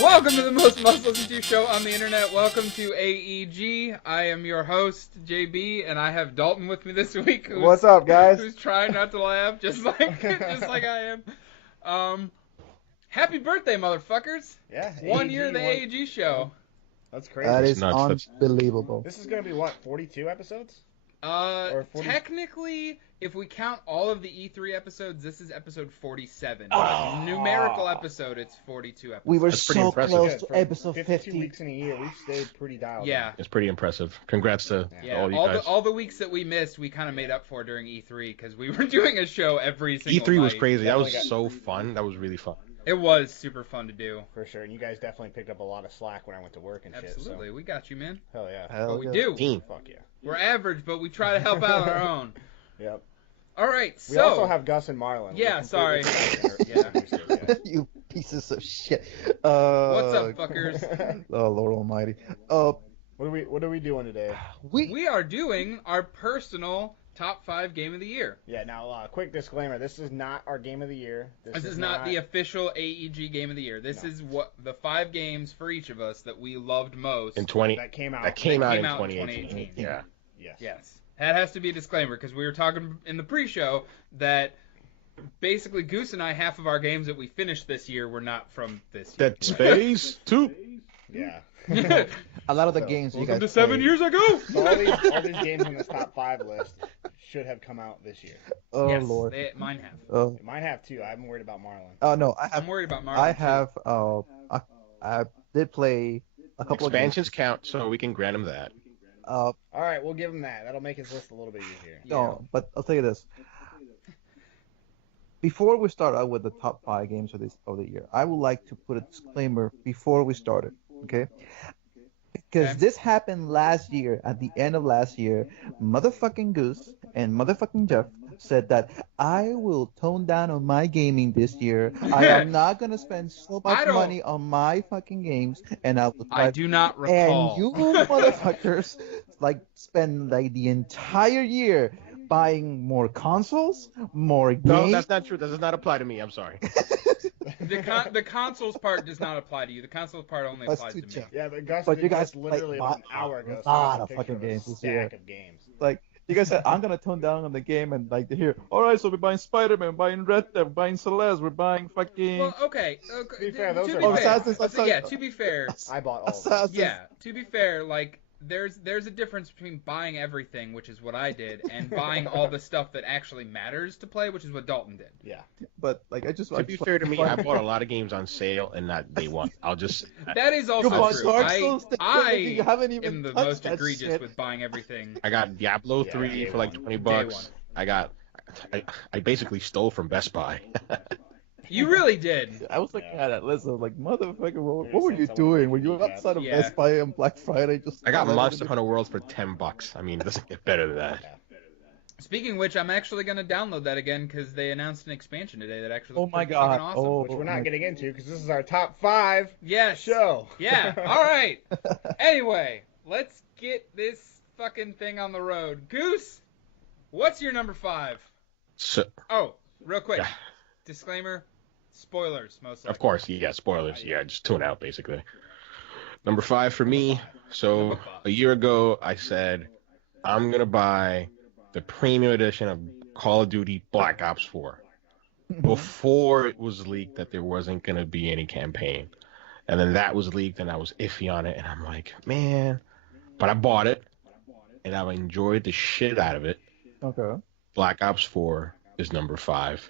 Welcome to the most must-listen to show on the internet. Welcome to AEG. I am your host, JB, and I have Dalton with me this week. What's up, guys? Who's trying not to laugh, just like I am. Happy birthday, motherfuckers! Yeah, 1 year of the AEG show. That's crazy. That is nuts. unbelievable. This is gonna be what, 42 episodes? Or 40? Technically, if we count all of the E3 episodes, this is episode 47. Oh. Numerical episode, it's 42 episodes. We were That's pretty so impressive. close Good. to For episode 52 50. weeks in a year, we've stayed pretty dialed. Yeah. It's pretty impressive. Congrats to Yeah, all you all guys. the weeks that we missed, we kind of made up for during E3 because we were doing a show every single E3 was night. crazy. That was Definitely so fun. That was really fun. It was super fun to do. For sure. And you guys definitely picked up a lot of slack when I went to work and Absolutely, we got you, man. shit. So. Hell yeah. Hell But we yeah. do. Team. Fuck yeah. We're average, but we try to help out on our own. Yep. All right, We so also have Gus and Marlon. Yeah, sorry. Yeah. You pieces of shit. what's up, fuckers? Oh, Lord Almighty. What are we doing today? We are doing our personal top 5 game of the year. Yeah. Now, quick disclaimer: this is not our game of the year. This is not the official AEG game of the year. This is what the 5 games for each of us that we loved most. In 20, that came out. that came out in out in 2018. 2018. Yeah. Yes. Yes. That has to be a disclaimer because we were talking in the pre-show that basically Goose and I, half of our games that we finished this year were not from this year. Dead Space 2. Yeah. A lot of the So, games you Welcome guys to 7 played. years ago. So all these games on this top 5 list should have come out this year. Oh, yes, Lord. mine have. Oh, Mine have too. I'm worried about Marlon. no, I'm worried about Mario. I have, I did play a couple Expansions count, so we can grant him that. of games. All right, we'll give him that. That'll make his list a little bit easier. No, but I'll tell you this. Before we start out with the top 5 games of the year, I would like to put a disclaimer before we started, okay? Because Okay. this happened last year, at the end of last year, motherfucking Goose and motherfucking Jeff said that I will tone down on my gaming this year. I am not gonna spend so I much don't- money on my fucking games, and I will. I do not recall. And you motherfuckers spend the entire year buying more consoles, more games. No, that's not true. That does not apply to me. I'm sorry. The consoles part does not apply to you. The consoles part only That's applies too to me. tough. Yeah, but Gus, But you guys just literally bought an hour ago. a lot sent us of a fucking picture of a games this year. stack of games. Like you guys said, I'm gonna tone down on the game and to hear. All right, so we're buying Spider-Man, we're buying Red Dead, we're buying Celeste, we're buying fucking. Well, okay. To be fair, those to are be mine. fair, Assassin's- yeah. To be fair, I bought all of them. Assassin's- yeah. To be fair, like there's a difference between buying everything, which is what I did, and buying all the stuff that actually matters to play, which is what Dalton did. Yeah. But I just. To be fair to me, I bought a lot of games on sale and not day one. I'll just. That is You also bought true. Dark Souls, you I haven't even am the touched most that egregious shit. with buying everything. I got Diablo Yeah, 3 day for like one. 20 Day bucks. I basically stole from Best Buy. You really did. I was looking Yeah. at that list. I was like, motherfucker, what There's were you some doing? some Were you yeah. outside of Yeah. Best Buy on Black Friday? Just I got Monster Hunter World for $10. I mean, it doesn't get better than that. Speaking of which, I'm actually gonna download that again because they announced an expansion today that actually. Oh looks my pretty fucking god! Awesome. Oh, Which we're my- not getting into because this is our top 5 Yes. show. Yeah. All right. Anyway, let's get this fucking thing on the road. Goose, what's your number 5? So, Oh, real quick. Yeah. Disclaimer. Spoilers, most likely. of course, yeah, spoilers. Yeah, just tune out, basically. Number 5 for me. So, Number 5. a year ago, I said, I'm going to buy the premium edition of Call of Duty Black Ops 4. Before it was leaked that there wasn't going to be any campaign. And then that was leaked, and I was iffy on it. And I'm like, man. But I bought it, and I've enjoyed the shit out of it. Okay. Black Ops 4 is number 5.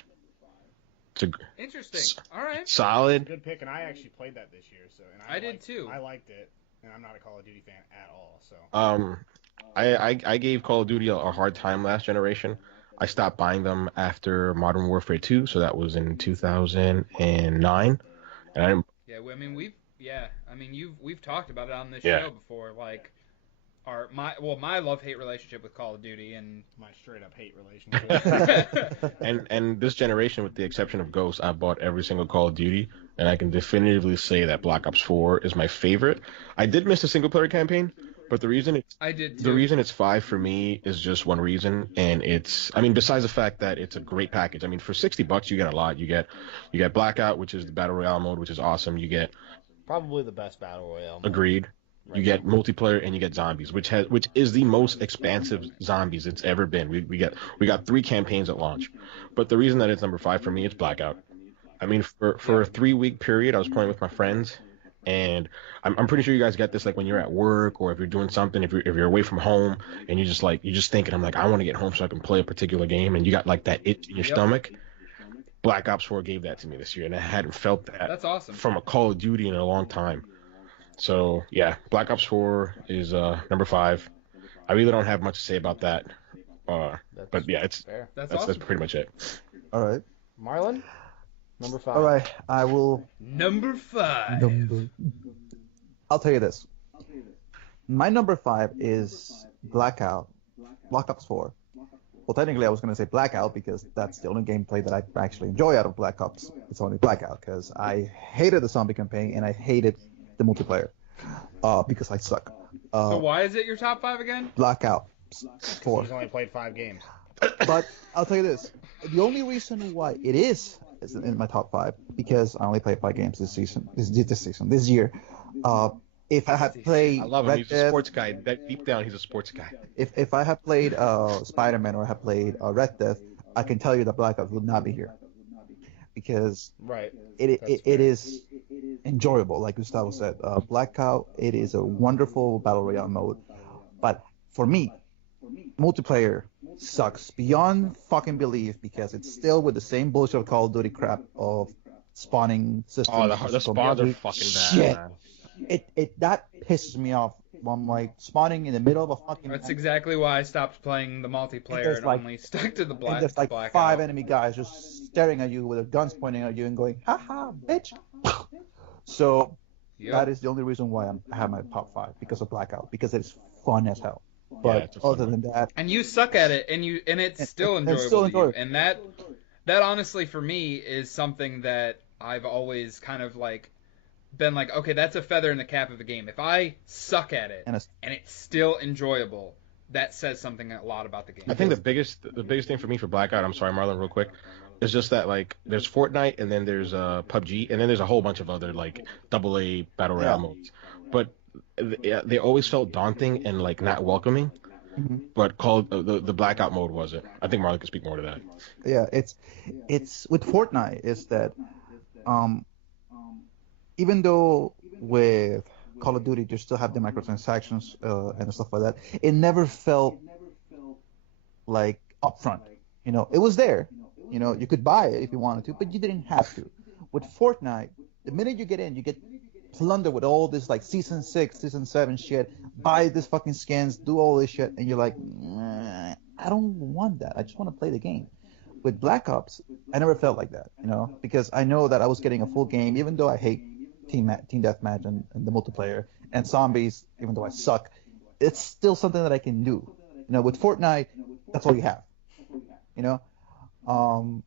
It's a Interesting. All right. solid. Good pick, and I actually played that this year. So and I did liked- too. I liked it, and I'm not a Call of Duty fan at all. So I gave Call of Duty a hard time last generation. I stopped buying them after Modern Warfare 2, so that was in 2009. And I didn't, Yeah. I mean, we've talked about it on this Yeah. show before. Like, my love-hate relationship with Call of Duty and my straight up hate relationship. and this generation, with the exception of Ghost, I bought every single Call of Duty, and I can definitively say that Black Ops 4 is my favorite. I did miss the single player campaign, but the reason it's 5 for me is just one reason, and besides the fact that it's a great package. I mean, for $60 you get a lot. You get Blackout, which is the battle royale mode, which is awesome. You get Probably the best battle royale mode. Agreed. Right You get now. multiplayer and you get zombies, which is the most expansive zombies it's ever been. We got 3 campaigns at launch, but the reason that it's number 5 for me is Blackout. I mean, for a 3-week period, I was playing with my friends, and I'm pretty sure you guys get this like when you're at work or if you're doing something, if you're away from home and you're just thinking, I'm like, I want to get home so I can play a particular game, and you got like that itch in your stomach. Black Ops 4 gave that to me this year, and I hadn't felt that That's awesome. from a Call of Duty in a long time. So yeah, Black Ops 4 is number 5. I really don't have much to say about that, but yeah, fair. That's that's awesome. pretty much it. All right. Marlon, number 5. All right. I will. Number 5. I'll tell you this. My number 5 is Black Ops 4. Well, technically, I was going to say Blackout because that's the only gameplay that I actually enjoy out of Black Ops. It's only Blackout because I hated the zombie campaign and I hated the multiplayer because I suck. So why is it your top 5 again? Blackout 4. He's only played 5 games. But I'll tell you this. The only reason why it is in my top 5 because I only played 5 games this year. If I had played I love him. Red He's a Dead, sports guy. Deep down, he's a sports guy. if I had played Spider-Man or had played Red Dead, I can tell you that Black Ops would not be here because Right. it That's is enjoyable. Like Gustavo said, Blackout, it is a wonderful battle royale mode, but for me, multiplayer sucks beyond fucking belief because it's still with the same bullshit of Call of Duty crap of spawning systems. Oh, the spawns are fucking bad, shit. man. It that pisses me off. I'm like spawning in the middle of a fucking. That's exactly why I stopped playing the multiplayer and like- only stuck to the And there's like Blackout. 5 enemy guys just staring at you with their guns pointing at you and going, haha, bitch. So Yep. that is the only reason why I have my top 5 because of Blackout because it's fun as hell. Yeah, But it's a fun other one. than that, And you suck at it, and it's still and enjoyable. it's still to you. enjoyable. And that honestly for me is something that I've always kind of like been like, okay, that's a feather in the cap of the game. If I suck at it and and it's still enjoyable, that says something a lot about the game. I think the biggest thing for me for Blackout, I'm sorry, Marlon, real quick, is just that like there's Fortnite and then there's PUBG and then there's a whole bunch of other like AA battle royale modes, but they always felt daunting and like not welcoming. Mhm. But the Blackout mode wasn't. I think Marlon could speak more to that. yeah, it's with Fortnite is that even though with Call of Duty you still have the microtransactions and stuff like that, it never felt like upfront. You know, it was there. You know, you could buy it if you wanted to, but you didn't have to. With Fortnite, the minute you get in, you get plundered with all this like season 6, season 7 shit. Buy this fucking skins, do all this shit, and you're like, nah, I don't want that. I just want to play the game. With Black Ops, I never felt like that, you know, because I know that I was getting a full game, even though I hate team deathmatch and the multiplayer and zombies, even though I suck. It's still something that I can do. You know, with Fortnite, that's all you have. You know,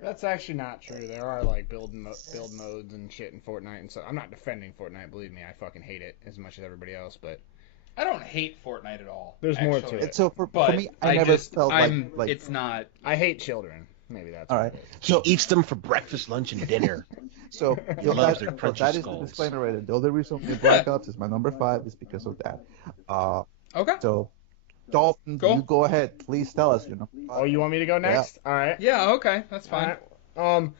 That's actually not true. There are like build modes and shit in Fortnite, and so I'm not defending Fortnite. Believe me, I fucking hate it as much as everybody else. But I don't hate Fortnite at all. There's more to actually. it. so for But me, I never just, felt I'm, like it's not. I hate children. Maybe that's all what right. it is. So Eats them for breakfast, lunch, and dinner. So He loves their so crunchy that is the skulls. disclaimer right there. The only reason with Black Ops is my number 5 is because of that. Okay. So Dalton, Cool. you go ahead. Please tell us. You know. Oh, you want me to go next? All right. Yeah. Okay. That's fine. All right.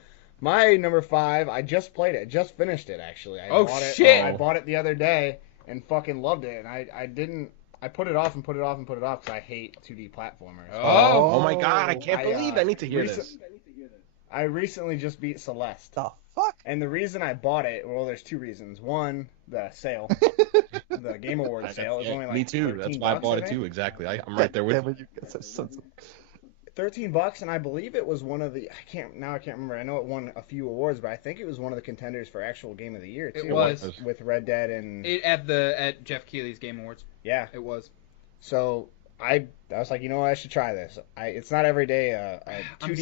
My number 5, I just played it, just finished it actually. I Oh, bought it, shit. I bought it the other day and fucking loved it, and I put it off and put it off and put it off because I hate 2D platformers. Oh. Oh my God, I can't believe I need to hear recent- this. I recently just beat Celeste. The fuck? And the reason I bought it, well, there's 2 reasons. One, the sale, the Game Awards sale is only like Me too. That's why I $13, bought it think. too. Exactly. I'm right there with Damn you. it, you guys are sons of- $13, and I believe it was one of the. I can't remember. I know it won a few awards, but I think it was one of the contenders for actual Game of the Year too. It was. with Red Dead and At Jeff Keighley's Game Awards. yeah. It was. So I was like, you know what, I should try this. It's not every day a 2D I'm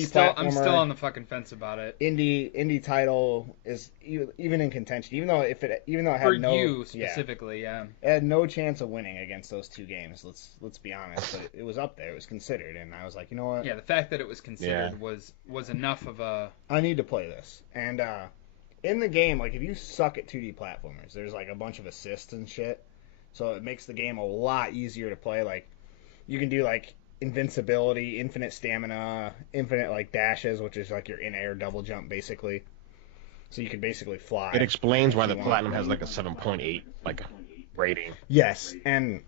still platformer. on the fucking fence about it. Indie title is even in contention. Even though it had For no you specifically, yeah. it had no chance of winning against those 2 games. Let's be honest, but it was up there. It was considered, and I was like, you know what? Yeah, the fact that it was considered was enough of a. I need to play this, and in the game, like if you suck at 2D platformers, there's like a bunch of assists and shit, so it makes the game a lot easier to play. Like you can do like invincibility, infinite stamina, infinite like dashes, which is like your in-air double jump basically. So you can basically fly. It explains why if the you want. platinum has like a 7.8 like rating. Yes, and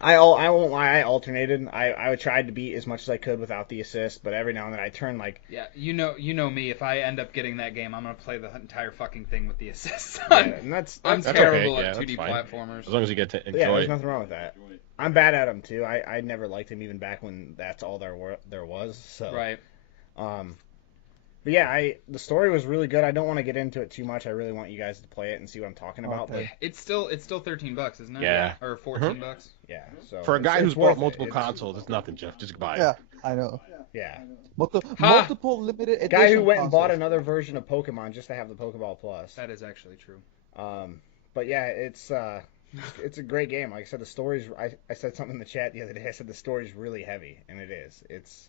I won't lie, I alternated. I tried to beat as much as I could without the assist, but every now and then I turn like Yeah, you know me. If I end up getting that game, I'm gonna play the entire fucking thing with the assists. yeah, and I'm That's terrible okay, yeah, at 2D that's fine. platformers. As long as you get to yeah, enjoy there's it. nothing wrong with that. I'm bad at them too. I never liked him even back when that's all there was. So Right. But yeah, the story was really good. I don't want to get into it too much. I really want you guys to play it and see what I'm talking about. Okay. It's still $13, isn't it? Yeah. Or $14. But yeah, so For a guy it's who's worth bought it. multiple It's- consoles, it's nothing, Jeff. Just buy it. Yeah, I know. Yeah, Multiple limited edition guy who went and bought consoles. another version of Pokemon just to have the Pokeball Plus. That is actually true. But yeah, it's a great game. Like I said, the story's. I said something in the chat the other day. I said the story's really heavy, and it is.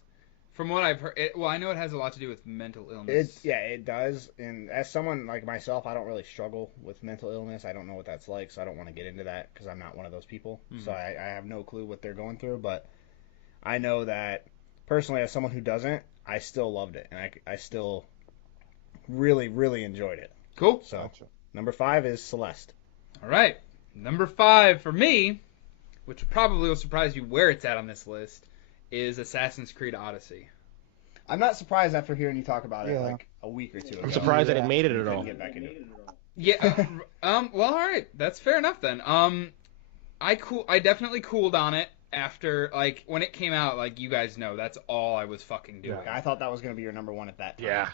From what I've heard, well, I know it has a lot to do with mental illness. It does. And as someone like myself, I don't really struggle with mental illness. I don't know what that's like, so I don't want to get into that because I'm not one of those people. Mhm. So I have no clue what they're going through. But I know that personally, as someone who doesn't, I still loved it, and I still really, really enjoyed it. Cool. So Gotcha. number 5 is Celeste. All right. Number 5 for me, which probably will surprise you where it's at on this list, is Assassin's Creed Odyssey. I'm not surprised after hearing you talk about it Yeah. like a week or two ago. I'm surprised that it made it You at couldn't all. get back into it. Yeah. Well, all right. That's fair enough then. I definitely cooled on it after, like, when it came out. Like, you guys know, that's all I was fucking doing. I thought that was going to be your number 1 at that time. Yeah.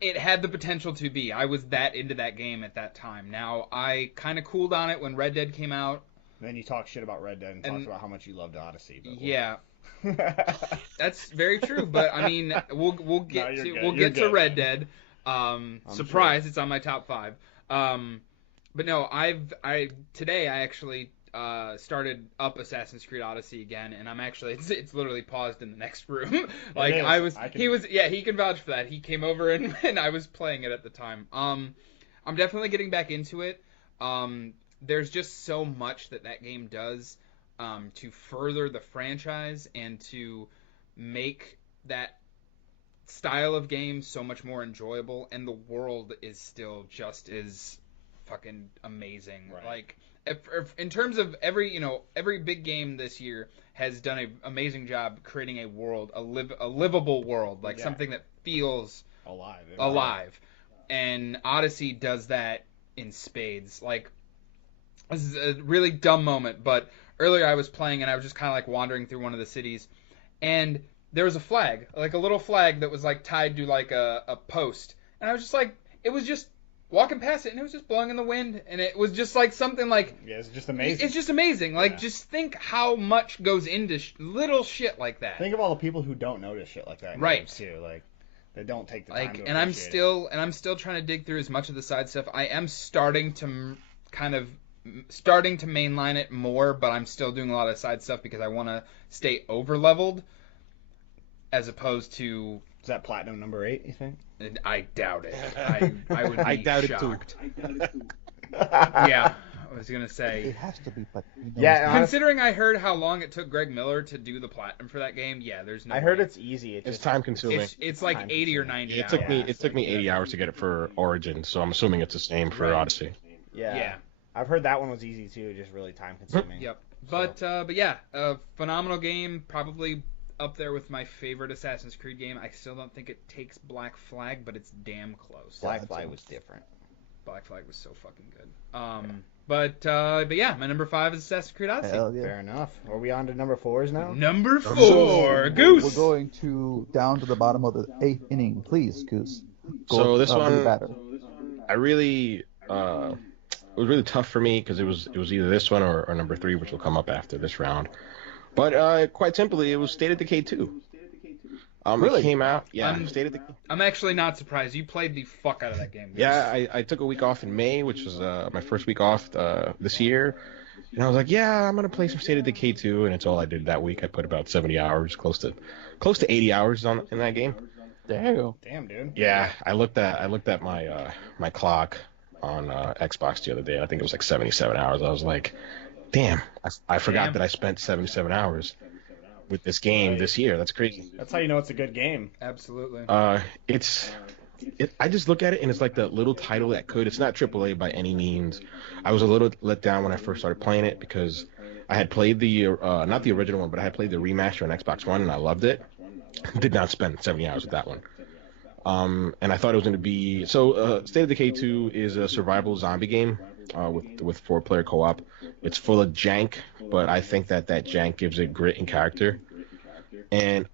It had the potential to be. I was that into that game at that time. Now, I kind of cooled on it when Red Dead came out. Then you talked shit about Red Dead and talked about how much you loved Odyssey. But Yeah. That's very true, but I mean, we'll get you're to good. we'll You're get to good. Red Dead. Surprise, it's on my top 5. But no, today I actually started up Assassin's Creed Odyssey again, and I'm actually it's literally paused in the next room. Like is. he can vouch for that. He came over and I was playing it at the time. I'm definitely getting back into it. There's just so much that game does to further the franchise and to make that style of game so much more enjoyable, and the world is still just as fucking amazing. Right. Like if in terms of every big game this year has done an amazing job creating a world, a livable world, like something that feels alive. And Odyssey does that in spades. Like, this is a really dumb moment, but earlier I was playing and I was just kind of like wandering through one of the cities, and there was a flag, like a little flag that was like tied to like a post, and I was just like, it was just walking past it, and it was just blowing in the wind, and it was just like something like, yeah, it's just amazing. it's just amazing. Like, Yeah. just think how much goes into little shit like that. Think of all the people who don't notice shit like that in Right. games too. Like, they don't take the time Like, to and I'm appreciate it. still trying to dig through as much of the side stuff. I am starting to mainline it more, but I'm still doing a lot of side stuff because I want to stay over leveled, as opposed to. Is that platinum number 8? You think? I doubt it. I would be I doubt it too. shocked. Yeah, I was gonna say. It has to be, but Yeah, Considering I heard how long it took Greg Miller to do the platinum for that game, yeah, there's no. I heard way. it's easy. It's time consuming. It's like time 80 or consuming. 90 It hours. took me 80 hours to get it for Origin, so I'm assuming it's the same for Right. Odyssey. Yeah. Yeah. I've heard that one was easy too, just really time consuming. Yep. But yeah, a phenomenal game. Probably up there with my favorite Assassin's Creed game. I still don't think it takes Black Flag, but it's damn close. Black Flag was different. Black Flag was so fucking good. But yeah, my number 5 is Assassin's Creed Odyssey. Hell yeah. Fair enough. Are we on to number 4s now? Number 4, So, Goose. We're going down to the bottom of the 8th inning. Please, Goose. So this be one- better. I really, it was really tough for me because it was either this one or number 3, which will come up after this round. But quite simply, it was State of Decay 2. Really? It came out. Yeah, State of Decay. I'm actually not surprised. You played the fuck out of that game. Goose. Yeah, I took a week off in May, which was my first week off this year. And I was like, yeah, I'm going to play some State of Decay 2, and it's all I did that week. I put about 70 hours, close to 80 hours in that game. Damn, dude. Yeah, I looked at my clock on Xbox the other day. And I think it was like 77 hours. I was like, damn, I forgot Damn. that I spent 77 hours with this game this year. That's crazy. That's how you know it's a good game. Absolutely. I just look at it and it's like the little title that could. It's not AAA by any means. I was a little let down when I first started playing it because I had played the not the original one, but I had played the remaster on Xbox One and I loved it. Did not spend 70 hours with that one. And I thought it was going to be State of Decay 2 is a survival zombie game with 4-player co-op. It's full of jank, but I think that jank gives it grit and character. And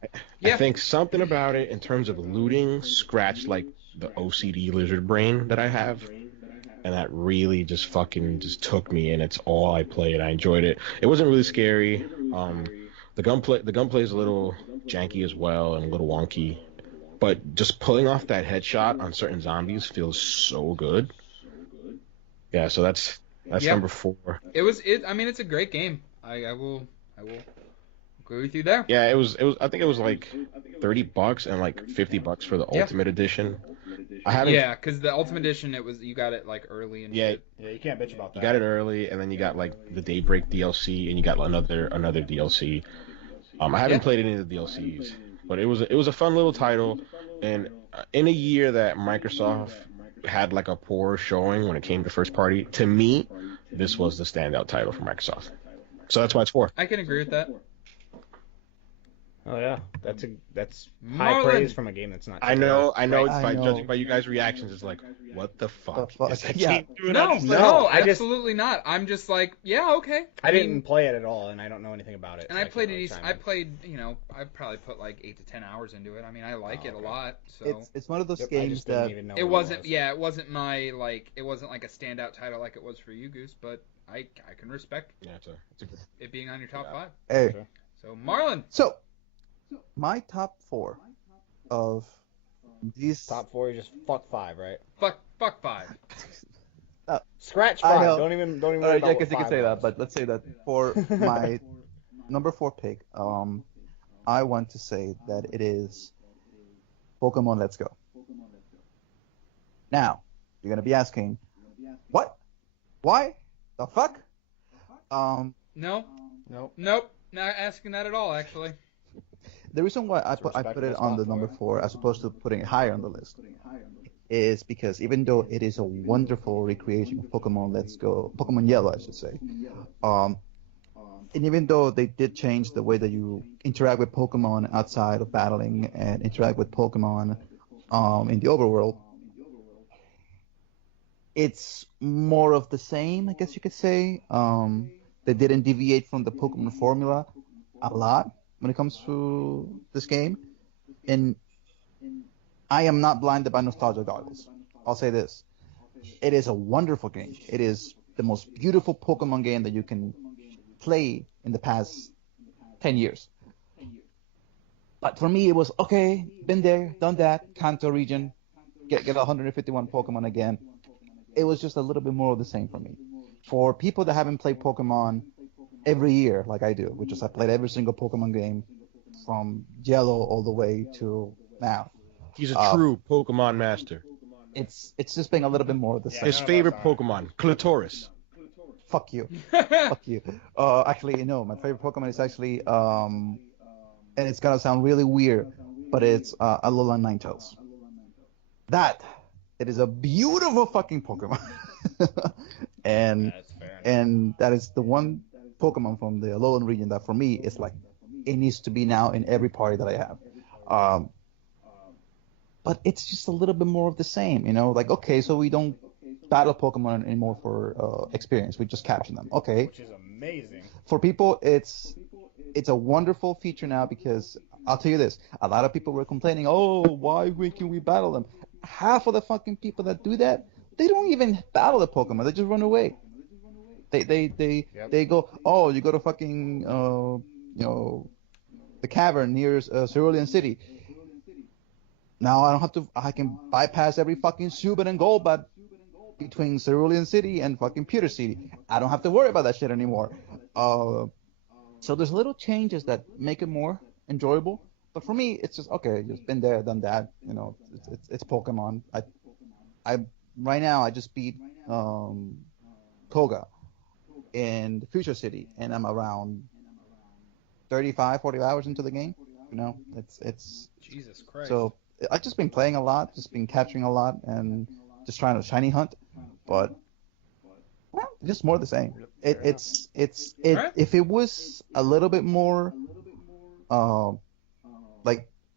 I think something about it in terms of looting scratched like the OCD lizard brain that I have. And that really just fucking just took me, and it's all I played. I enjoyed it. It wasn't really scary. The gunplay is a little janky as well and a little wonky. But just pulling off that headshot on certain zombies feels so good. Yeah, so that's number 4. I mean, it's a great game. I will agree with you there. Yeah, it was. I think it was like $30 and like $50 for the Ultimate Edition. Yeah, because the Ultimate Edition, you got it like early and yeah, you can't bitch about that. You got it early, and then you got like the Daybreak DLC, and you got another DLC. I haven't played any of the DLCs, but it was a fun little title, and in a year that Microsoft had like a poor showing when it came to first party, to me, this was the standout title for Microsoft. So that's why it's 4. I can agree with that. Oh yeah, that's high Marlon. praise from a game that's not. I know. I know. Judging by you guys' reactions, it's like, what the fuck? Is that Yeah. game doing? No, absolutely not. I'm just like, yeah, okay. I didn't play it at all, and I don't know anything about it. And so I played can't it. really I chime in. played, I probably put like 8 to 10 hours into it. I mean, I like it a lot. So It's one of those Yep, I games just didn't that even know it what wasn't. was. Yeah, it wasn't my like. It wasn't like a standout title like it was for you, Goose. But I can respect Yeah, it's a good. it being on your top 5. hey. Sure. So Marlon, So my top 4 of these Top 4, you just fuck 5, right? fuck 5. Scratch I 5. know. Don't even worry Yeah, I about guess you what can say 5 that, was. but let's say that for my number 4 pick, I want to say that it is Pokemon Let's Go. Now, you're gonna be asking, what? Why? The fuck? No, Nope. nope, not asking that at all. Actually, The reason why I It's a put it respectable on the spot number for it. 4 as opposed to putting it higher on the list is because even though it is a wonderful recreation of Pokemon Let's Go, Pokemon Yellow, I should say, and even though they did change the way that you interact with Pokemon outside of battling and interact with Pokemon in the overworld, it's more of the same, I guess you could say. They didn't deviate from the Pokemon formula a lot when it comes to this game. And I am not blinded by nostalgia goggles. I'll say this. It is a wonderful game. It is the most beautiful Pokemon game that you can play in the past 10 years. But for me, it was, okay, been there, done that, Kanto region, get 151 Pokemon again. It was just a little bit more of the same for me. For people that haven't played Pokemon every year like I do, which is I played every single Pokemon game from Yellow all the way to now. He's a true Pokemon master. It's just being a little bit more of the same. His favorite Pokemon, Clitoris. Fuck you. Fuck you. Actually, no, my favorite Pokemon is actually, and it's gonna sound really weird, but it's Alolan Ninetales. It is a beautiful fucking Pokemon. and That's fair enough. and that is the one Pokemon from the Alolan region that for me is like, it needs to be now in every party that I have. But it's just a little bit more of the same, like, okay, so we don't battle Pokemon anymore for experience. We just capture them. Okay. Which is amazing. For people, it's a wonderful feature now because I'll tell you this: a lot of people were complaining, "Oh, why can we battle them?" Half of the fucking people that do that, they don't even battle the Pokemon; they just run away. They go, "Oh, you go to fucking the cavern near Cerulean City. Now I don't have to. I can bypass every fucking Subban and Golbat between Cerulean City and fucking Pewter City. I don't have to worry about that shit anymore." So there's little changes that make it more enjoyable, But for me, it's just okay. Just been there, done that. It's Pokemon. I right now I just beat Koga in Future City, and I'm around 35, 40 hours into the game. It's Jesus Christ. So I've just been playing a lot, just been capturing a lot, and just trying to shiny hunt. But well, just more of the same. Right. If it was a little bit more,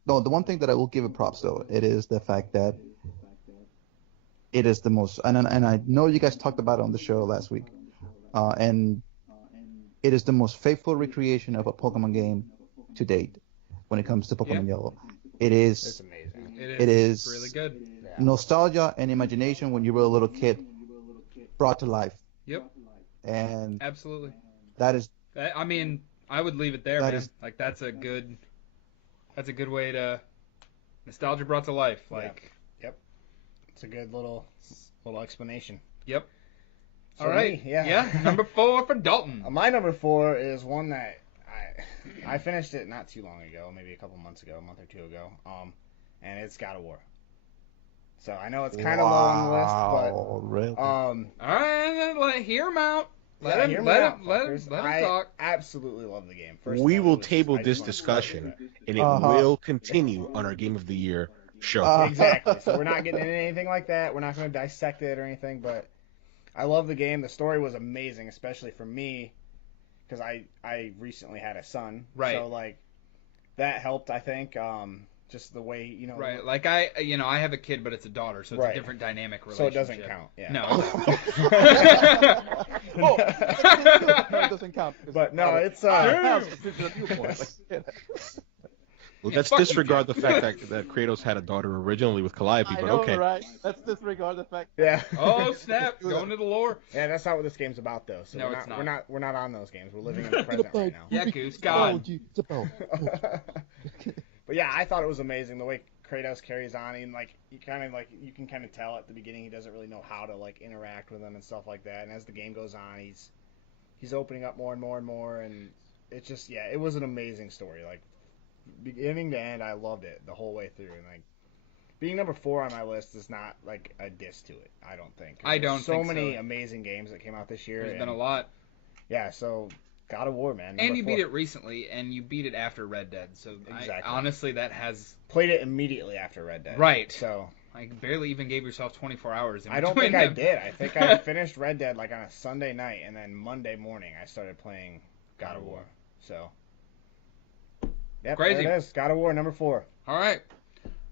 the one thing that I will give it props though, it is the fact that it is the most, and I know you guys talked about it on the show last week, and it is the most faithful recreation of a Pokemon game to date when it comes to Pokemon Yellow. It's amazing. It is really good. Nostalgia and imagination when you were a little kid brought to life. Yep. And absolutely. That is. I mean, I would leave it there, man. Like that's a good way to nostalgia brought to life. Like. Yep. It's a good little explanation. Yep. So all right. Yeah. Number 4 for Dalton. My number 4 is one that I finished it not too long ago, maybe a month or 2 ago. And it's God of War. So I know it's kind of low on the list, but really? All right, hear him out. Let him talk. I absolutely love the game. We will table this discussion, and it will continue on our Game of the Year show. Exactly. So we're not getting into anything like that. We're not going to dissect it or anything, but I love the game. The story was amazing, especially for me, because I recently had a son. Right. So, that helped, I think. Just the way, Right. Like I have a kid, but it's a daughter, so it's a different dynamic relationship. So it doesn't count. Yeah. No. No, it doesn't count. But no, it's Well, let's disregard the fact that Kratos had a daughter originally with Calliope, but okay. Right? Let's disregard the fact. Yeah. Oh snap! Going to the lore. Yeah, that's not what this game's about, though. So no, it's not. We're not on those games. We're living in the present right now. Yeah, Goose. God. But yeah, I thought it was amazing the way Kratos carries on, and you can kind of tell at the beginning he doesn't really know how to interact with them and stuff like that. And as the game goes on, he's opening up more and more and more, and it's just it was an amazing story. Beginning to end, I loved it the whole way through, and being number 4 on my list is not a diss to it. I don't think. There's so many amazing games that came out this year. There's been a lot. Yeah, so God of War, man. And you beat it recently, and you beat it after Red Dead. So exactly. Honestly, that has played it immediately after Red Dead. Right. So I barely even gave yourself 24 hours. I don't think I did. I think I finished Red Dead on a Sunday night, and then Monday morning I started playing God of War. So. Yep, crazy. There it is. God of War, number 4. All right.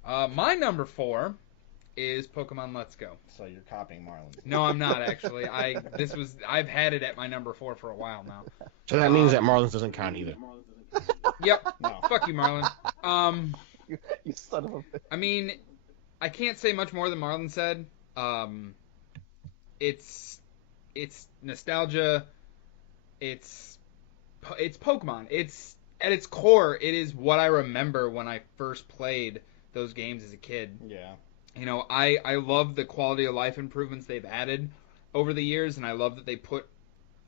My number 4 is Pokemon Let's Go. So you're copying Marlon. No, I'm not actually. I've had it at my number 4 for a while now. So that means that Marlins doesn't count either. Yep. No. Fuck you, Marlon. You son of a bitch. I mean, I can't say much more than Marlon said. It's nostalgia. It's Pokemon. It's at its core, it is what I remember when I first played those games as a kid. Yeah. I love the quality of life improvements they've added over the years, and I love that they put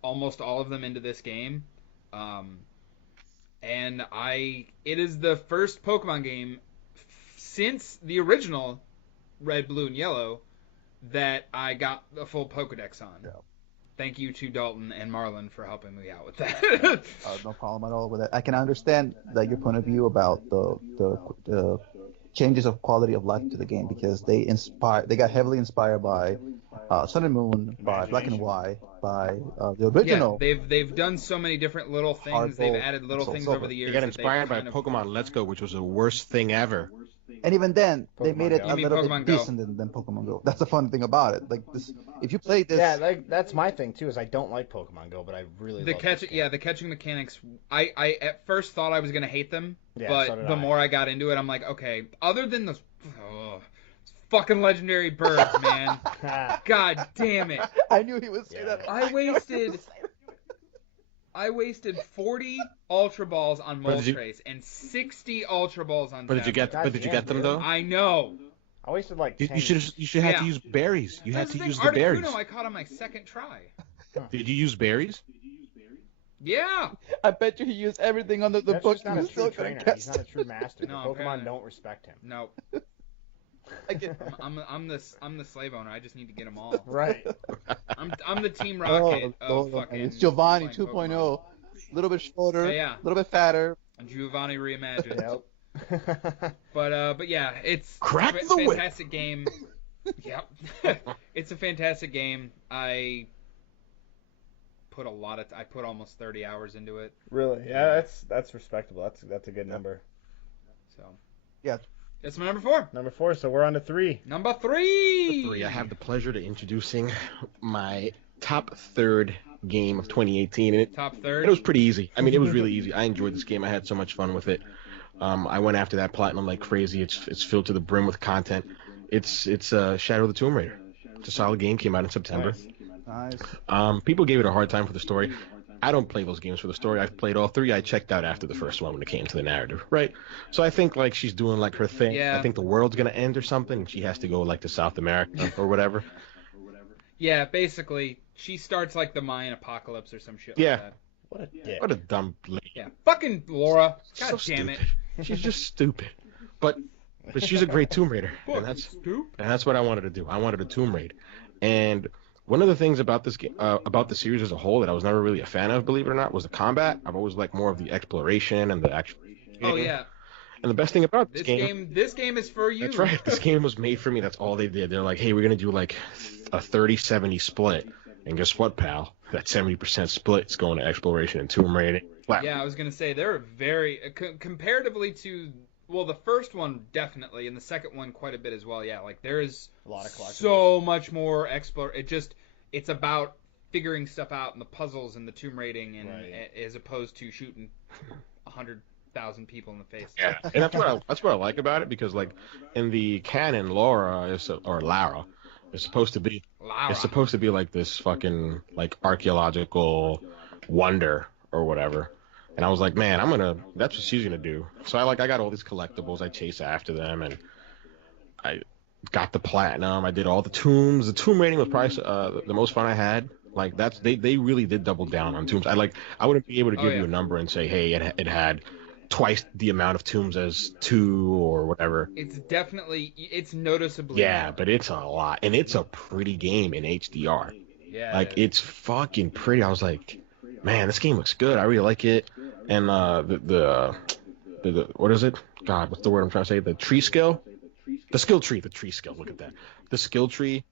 almost all of them into this game. And it is the first Pokemon game since the original Red, Blue, and Yellow that I got a full Pokedex on. Yeah. Thank you to Dalton and Marlon for helping me out with that. No problem at all with that. I can understand your point of view about the changes of quality of life to the game, because they got heavily inspired by Sun and Moon, by Black and White, by the original. Yeah, they've done so many different little things. They've added little things over the years. They got inspired by Pokemon Let's Go, which was the worst thing ever. And even then, they made it a little Pokemon bit Go. decent than Pokemon Go. That's the fun thing about it. If you play this, yeah, that's my thing too. Is I don't like Pokemon Go, but I really love this game. The catching mechanics. I at first thought I was gonna hate them, but so the more I got into it, I'm like, okay. Other than those fucking legendary birds, man. God damn it! I knew he would say that. I wasted 40 Ultra Balls on Moltres and 60 Ultra Balls on. But did you get them though? I know. I wasted 10. You should have to use berries. You had to use the berries. I caught on my second try. Did you use berries? Yeah. I bet you he used everything under the That's book. just not a He true still couldn't trainer. He's cast not a it. true master. No, The Pokemon apparently. don't respect him. Nope. I get- I'm the slave owner. I just need to get them all. Right. I'm the Team Rocket of Lord, fucking. it's Giovanni playing 2.0. Pokemon. A little bit shorter, a Yeah. little bit fatter. Giovanni reimagined. Yep. But yeah, it's Crack a the whip. fantastic game. Yep. It's a fantastic game. I put almost 30 hours into it. Really? Yeah, that's respectable. That's a good number. So Yeah. that's my number 4. Number 4. So we're on to 3. Number 3. 3. I have the pleasure to introducing my top third game of 2018, and Top third. it was pretty easy. I mean, it was really easy. I enjoyed this game. I had so much fun with it. I went after that platinum like crazy. It's filled to the brim with content. It's Shadow of the Tomb Raider. It's a solid game. Came out in September. Nice. People gave it a hard time for the story. I don't play those games for the story. I've played all 3. I checked out after the first one when it came to the narrative, right? So I think like she's doing like her thing. Yeah. I think the world's gonna end or something, and she has to go like to South America or whatever. Yeah, basically, she starts like the Mayan apocalypse or some shit Yeah. like that. What a dick. What a dumb lady. Yeah. Fucking Laura. God So damn it. stupid. She's just stupid. But she's a great Tomb Raider, and that's what I wanted to do. I wanted a Tomb Raid, and one of the things about this game, about the series as a whole, that I was never really a fan of, believe it or not, was the combat. I've always liked more of the exploration and the action. Oh yeah. And the best thing about This game is for you. That's right. This game was made for me. That's all they did. They're like, hey, we're going to do like a 30-70 split. And guess what, pal? That 70% split is going to exploration and tomb raiding. Yeah, I was going to say, they're very, comparatively to, well, the first one definitely, and the second one quite a bit as well. Yeah, like there is A lot of collectibles. so much more it's about figuring stuff out and the puzzles and the tomb raiding, and as opposed to shooting 100,000 people in the face. Yeah, and that's what I like about it, because like in the canon, Lara is supposed to be like this fucking like archaeological wonder or whatever. And I was like, man, that's what she's gonna do. So I got all these collectibles. I chase after them, and I got the platinum. I did all the tombs. The tomb raiding was probably the most fun I had. Like they really did double down on tombs. I wouldn't be able to give you a number and say, hey, it had twice the amount of tombs as 2 or whatever. It's noticeably more. But it's a lot, and it's a pretty game in HDR. Yeah, like it's fucking pretty. I was like, man, this game looks good. I really like it. And the what is it? God, what's the word I'm trying to say? The tree skill, the skill tree, the tree skill. Look at that, the skill tree.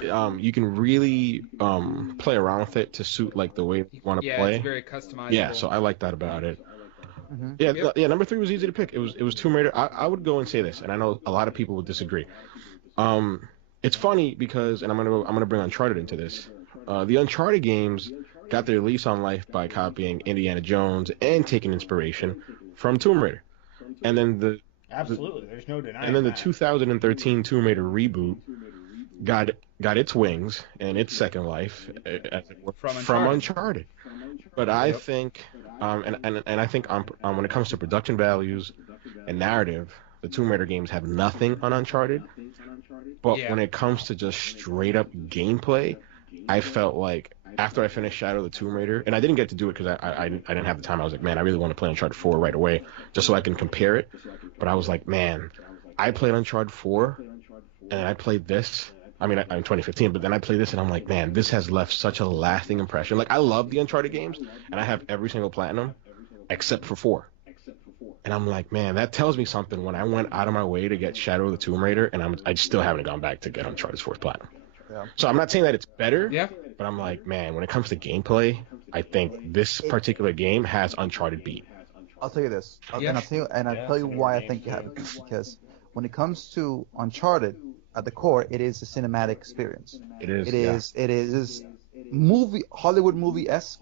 You can really play around with it to suit like the way you want to play. Yeah, it's very customizable. Yeah, so I like that about it. Mm-hmm. Yeah, number 3 was easy to pick. It was Tomb Raider. I would go and say this, and I know a lot of people would disagree. It's funny because, and I'm gonna bring Uncharted into this. The Uncharted games got their lease on life by copying Indiana Jones and taking inspiration from Tomb Raider, and then absolutely, there's no denying. And then the that. 2013 Tomb Raider reboot got its wings and its second life, as it were, from Uncharted. But I think, and I think when it comes to production values and narrative, the Tomb Raider games have nothing on Uncharted. But when it comes to just straight up gameplay, I felt like after I finished Shadow of the Tomb Raider, and I didn't get to do it because I didn't have the time. I was like, man, I really want to play Uncharted 4 right away just so I can compare it. But I was like, man, I played Uncharted 4 and I played this. I mean, in 2015, but then I played this and I'm like, man, this has left such a lasting impression. Like, I love the Uncharted games and I have every single platinum except for 4. And I'm like, man, that tells me something when I went out of my way to get Shadow of the Tomb Raider, and I still haven't gone back to get Uncharted's 4th platinum. Yeah. So I'm not saying that it's better, but I'm like, man, when it comes to gameplay, I think this particular game has Uncharted beat. I'll tell you this, and I'll tell you why I think you have it. Because when it comes to Uncharted, at the core, it is a cinematic experience. It is. It is Hollywood movie-esque.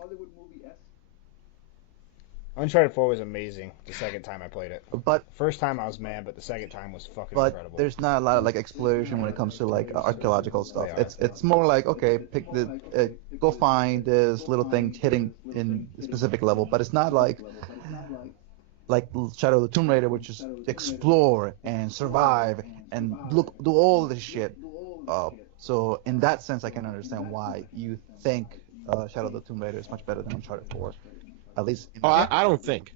Uncharted 4 was amazing the second time I played it. But first time I was mad, but the second time was fucking incredible. But there's not a lot of like exploration when it comes to like archaeological stuff. It's more like, okay, go find this little thing hidden in a specific level, but it's not like Shadow of the Tomb Raider, which is explore and survive and do all this shit. So in that sense, I can understand why you think Shadow of the Tomb Raider is much better than Uncharted 4. At least, Oh, I don't think.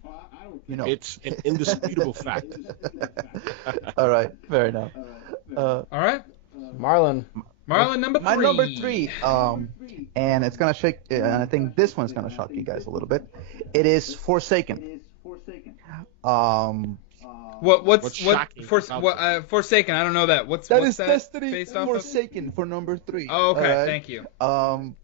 It's an indisputable fact. All right, fair enough. All right. Marlon. Number 3. My number 3, and it's gonna shake, and I think this one's gonna shock you guys a little bit. It is Forsaken. What's shocking Forsaken? I don't know that. What's is that Destiny based off Forsaken for number 3. Oh, okay, right? Thank you. The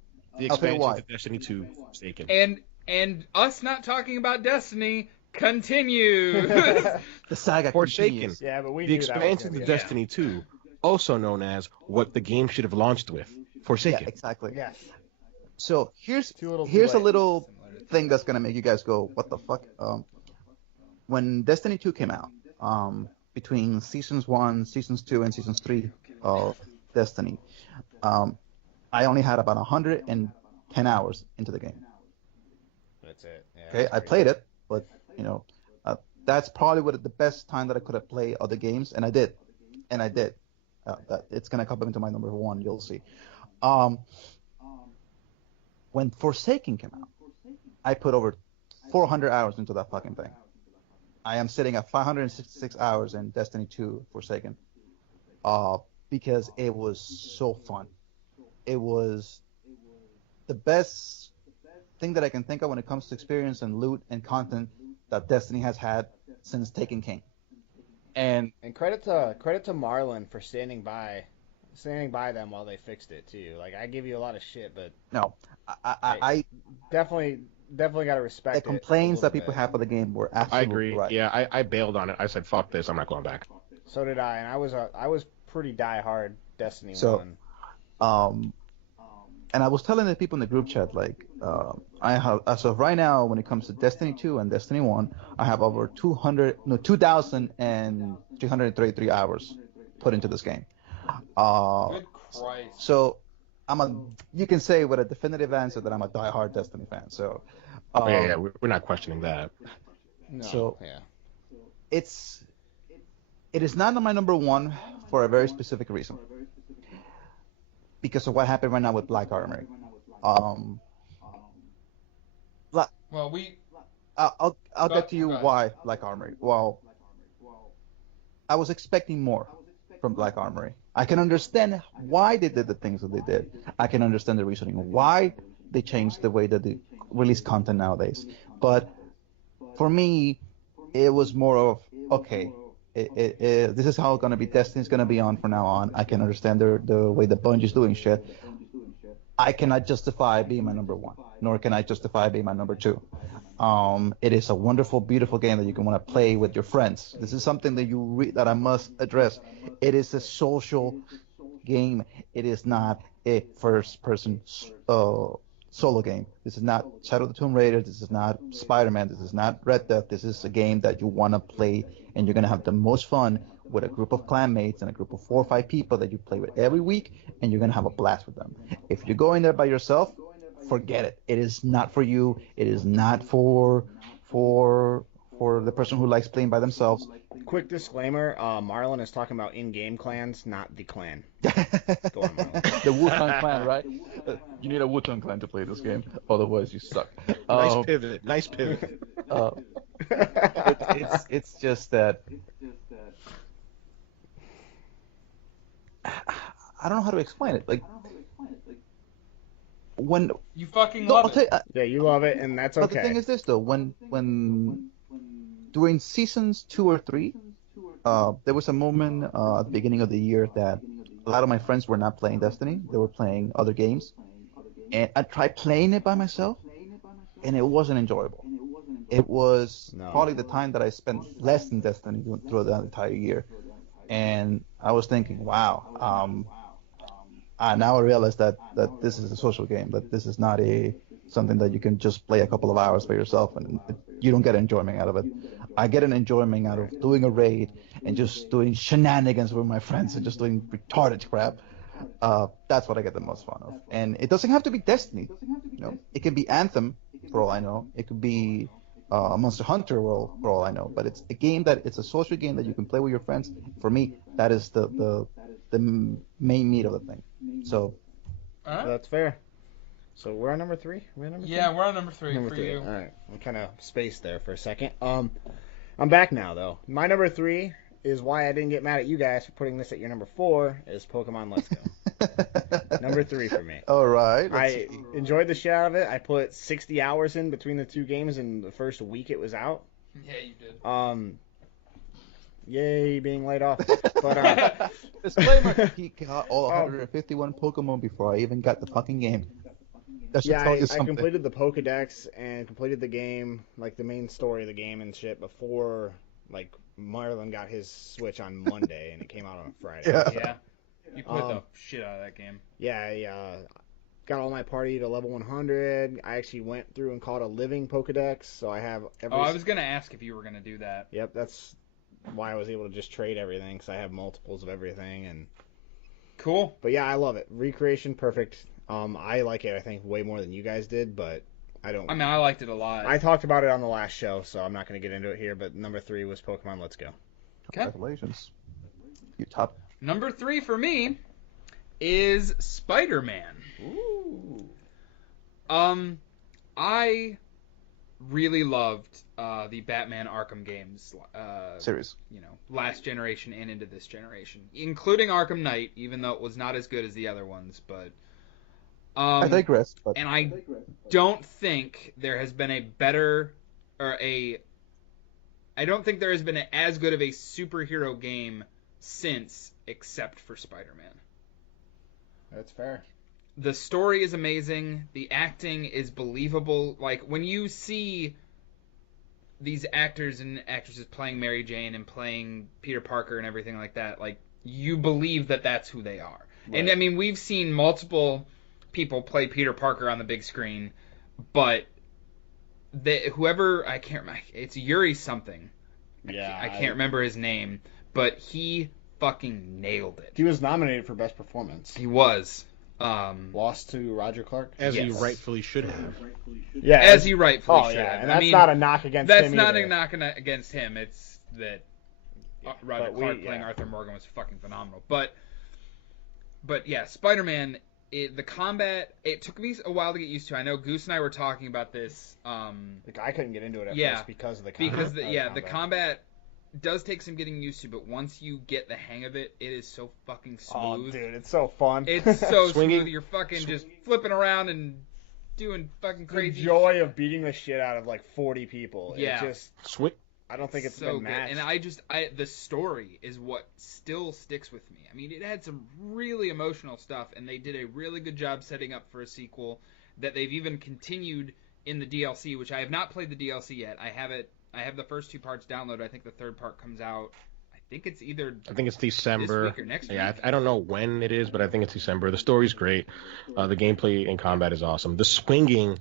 expansion to Destiny 2 Forsaken. And us not talking about Destiny continues. The saga Forsaken. continues. Yeah, but we The knew that was expansion gonna to be Destiny 2, also known as what the game should have launched with, Forsaken. Yeah, exactly. Yes. So here's Too little, too a late. little thing that's gonna make you guys go, what the fuck? When Destiny 2 came out, between seasons 1, seasons 2, and seasons 3 of Destiny, I only had about 110 hours into the game. That's it. Yeah, Okay, I played it, but that's probably the best time that I could have played other games, and I did. It's gonna come up into my number 1. You'll see. When Forsaken came out, I put over 400 hours into that fucking thing. I am sitting at 566 hours in Destiny 2 Forsaken, because it was so fun. It was the best thing that I can think of when it comes to experience and loot and content that Destiny has had since Taken King. And credit to Marlon for standing by them while they fixed it too. Like, I give you a lot of shit, but no, I definitely got to respect the it complaints a that little people bit. have for the game were I absolutely agree. right. Yeah, I bailed on it. I said, fuck this, I'm not going back. So did I, and I was pretty die-hard Destiny So, 1. And I was telling the people in the group chat, like, I have, as of right now, when it comes to Destiny 2 and Destiny 1, I have over 2,333 hours put into this game. Good Christ. So you can say with a definitive answer that I'm a diehard Destiny fan. So, Yeah, we're not questioning that. No, so yeah. it is not my number 1 for a very specific reason. Because of what happened right now with Black Armory. I'll get to you why Black Armory. Well, I was expecting more from Black Armory. I can understand why they did the things that they did. I can understand the reasoning why they changed the way that they release content nowadays. But for me, it was more of, okay, this is how it's going to be. Destiny's going to be on from now on. I can understand the way the Bungie's doing shit. I cannot justify being my number 1, nor can I justify being my number 2. It is a wonderful, beautiful game that you can want to play with your friends. This is something that that I must address. It is a social game. It is not a first-person solo game. This is not Shadow of the Tomb Raider. This is not Spider-Man. This is not Red Dead. This is a game that you want to play, and you're going to have the most fun with a group of clanmates and a group of 4 or 5 people that you play with every week, and you're going to have a blast with them. If you go in there by yourself, forget it. It is not for you. It is not for the person who likes playing by themselves. Quick disclaimer, Marlon is talking about in-game clans, not the clan. Go on, Marlon. The Wu-Tang Clan, right? You need a Wu-Tang Clan to play this game, otherwise you suck. Nice pivot. It's just that I don't know how to explain it. Like, when you fucking love it. Yeah, you love it, and that's okay. But the thing is this, though, when during seasons 2 or 3, there was a moment at the beginning of the year that a lot of my friends were not playing Destiny. They were playing other games, and I tried playing it by myself, and it wasn't enjoyable. It was probably the time that I spent less in Destiny throughout the entire year, and I was thinking, wow. Now I realize that this is a social game, that this is not something that you can just play a couple of hours by yourself and you don't get enjoyment out of it. I get an enjoyment out of doing a raid and just doing shenanigans with my friends and just doing retarded crap. That's what I get the most fun of. And it doesn't have to be Destiny. It can be Anthem, for all I know. It could be Monster Hunter, for all I know. But it's a game it's a social game that you can play with your friends. For me, that is the main meat of the thing. So that's fair. So we're on number 3? We're on number 3 number for 3. you. All right. I'm kind of spaced there for a second. I'm back now, though. My number 3 is why I didn't get mad at you guys for putting this at your number 4 is Pokemon Let's Go. Number 3 for me. All right. I enjoyed the shit out of it. I put 60 hours in between the 2 games in the first week it was out. Yeah, you did. Yay, being laid off. But disclaimer: he got all 151 Pokemon before I even got the fucking game. That should tell you I something. completed the Pokedex and completed the game, like the main story of the game and shit, before like Marlon got his Switch on Monday and it came out on a Friday. Yeah. You played the shit out of that game. Yeah, I got all my party to level 100. I actually went through and caught a living Pokedex, so I have every... I was going to ask if you were going to do that. Yep, that's why I was able to just trade everything, because I have multiples of everything. And cool. But yeah, I love it. Recreation, perfect. I like it, I think, way more than you guys did, but I don't... I mean, I liked it a lot. I talked about it on the last show, so I'm not going to get into it here, but number 3 was Pokemon Let's Go. Congratulations. You top. Number 3 for me is Spider-Man. Ooh. I really loved the Batman Arkham games Series. Last generation and into this generation, including Arkham Knight, even though it was not as good as the other ones. But I digress. But... And I don't think there has been a better I don't think there has been as good of a superhero game since, except for Spider-Man. That's fair. The story is amazing. The acting is believable. Like, when you see these actors and actresses playing Mary Jane and playing Peter Parker and everything like that, like, you believe that that's who they are. Right. And, I mean, we've seen multiple people play Peter Parker on the big screen, but whoever, I can't remember, it's Yuri something. Yeah. I can't remember his name, but he fucking nailed it. He was nominated for Best Performance. He was. Lost to Roger Clark? As he rightfully should have. Yeah. As he rightfully should have. And that's not a knock against him That's not either. a knock against him. It's that Roger Clark playing Arthur Morgan was fucking phenomenal. But yeah, Spider-Man, the combat, it took me a while to get used to. I know Goose and I were talking about this. Like, I couldn't get into it at first because of the combat. Because the combat does take some getting used to, but once you get the hang of it, it is so fucking smooth. Oh, dude, it's so fun. It's so smooth. You're fucking just flipping around and doing fucking crazy. The joy of beating the shit out of like 40 people. Yeah. It just I don't think it's so been matched. Good. And the story is what still sticks with me. I mean, it had some really emotional stuff, and they did a really good job setting up for a sequel that they've even continued in the DLC, which I have not played the DLC yet. I have the first 2 parts downloaded. I think the third part comes out. I think it's December. This week or next week. I don't know when it is, but I think it's December. The story's great. The gameplay and combat is awesome. The swinging,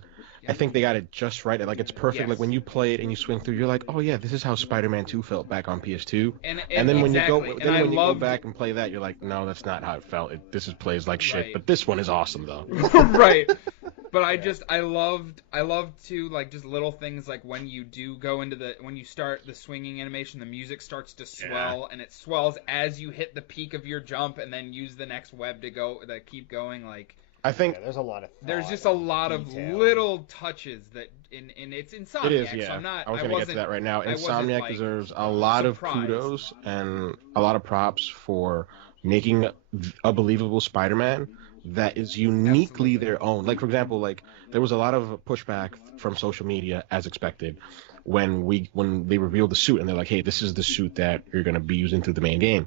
I think they got it just right. Like, it's perfect. Yes. Like, when you play it and you swing through, you're like, oh yeah, this is how Spider-Man 2 felt back on PS2. And then when you go back and play that, you're like, no, that's not how it felt. This plays like shit. Right. But this one is awesome though. Right. But I loved to, like, just little things like when you do go into when you start the swinging animation, the music starts to swell, and it swells as you hit the peak of your jump and then use the next web to keep going. Like, I think there's a lot of there's just a lot of little touches that and it's Insomniac. It is, yeah. So I was going to get to that right now. Insomniac deserves a lot of kudos and a lot of props for making a believable Spider-Man that is uniquely their own. Like, for example, like, there was a lot of pushback from social media, as expected, when they revealed the suit and they're like, hey, this is the suit that you're going to be using through the main game.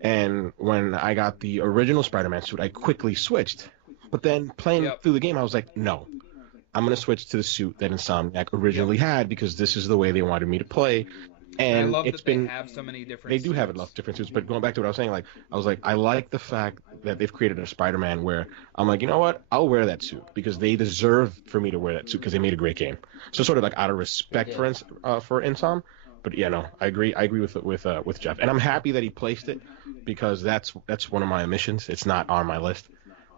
And when I got the original Spider-Man suit, I quickly switched. But then playing through the game, I was like, no, I'm going to switch to the suit that Insomniac originally had because this is the way they wanted me to play. And I love that they have so many different suits. They do have a lot of different suits, but going back to what I was saying, like, I like the fact that they've created a Spider-Man where I'm like, you know what, I'll wear that suit because they deserve for me to wear that suit because they made a great game. So sort of like out of respect for Insom, but yeah, no, I agree with Jeff, and I'm happy that he placed it because that's one of my omissions. It's not on my list,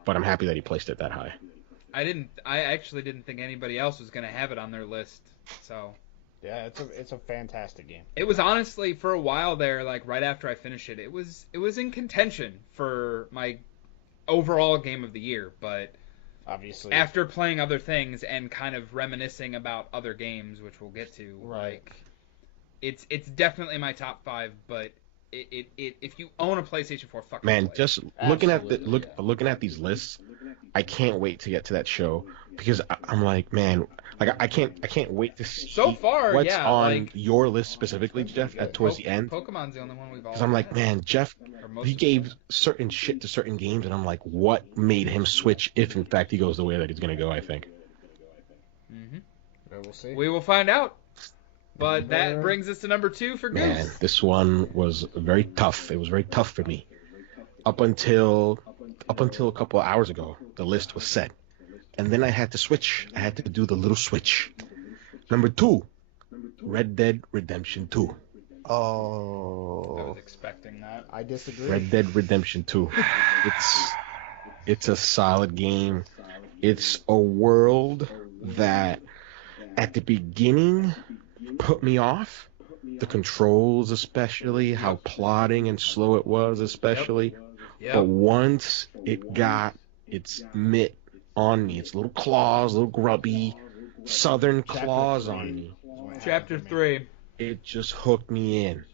but I'm happy that he placed it that high. I actually didn't think anybody else was going to have it on their list, so. Yeah, it's a fantastic game. It was honestly, for a while there, like right after I finished it, it was in contention for my overall game of the year, but obviously. After playing other things and kind of reminiscing about other games, which we'll get to, Right. like, it's definitely my top 5. But if you own a PlayStation 4, fucking Man, play it. just looking at these lists, I can't wait to get to that show because I'm like, man, like I can't wait to see So far, what's yeah, on like, your list specifically, Jeff, towards the end. Pokemon's the only one we've all. Because I'm like, had. man, Jeff, Or most he of gave certain shit to certain games, and I'm like, what made him switch if in fact he goes the way that he's gonna go? I think. We'll see. We will find out. But that brings us to number 2 for Goose. Man, this one was very tough. It was very tough for me. Up until a couple of hours ago, the list was set. And then I had to switch. I had to do the little switch. Number 2, Red Dead Redemption 2. Oh. I was expecting that. I disagree. Red Dead Redemption 2. It's a solid game. It's a world that at the beginning put me off. The controls, especially, how plodding and slow it was, especially. Yep. But once it got its mitt on me, its little claws, little grubby southern claws on me, Chapter 3. it just hooked me in.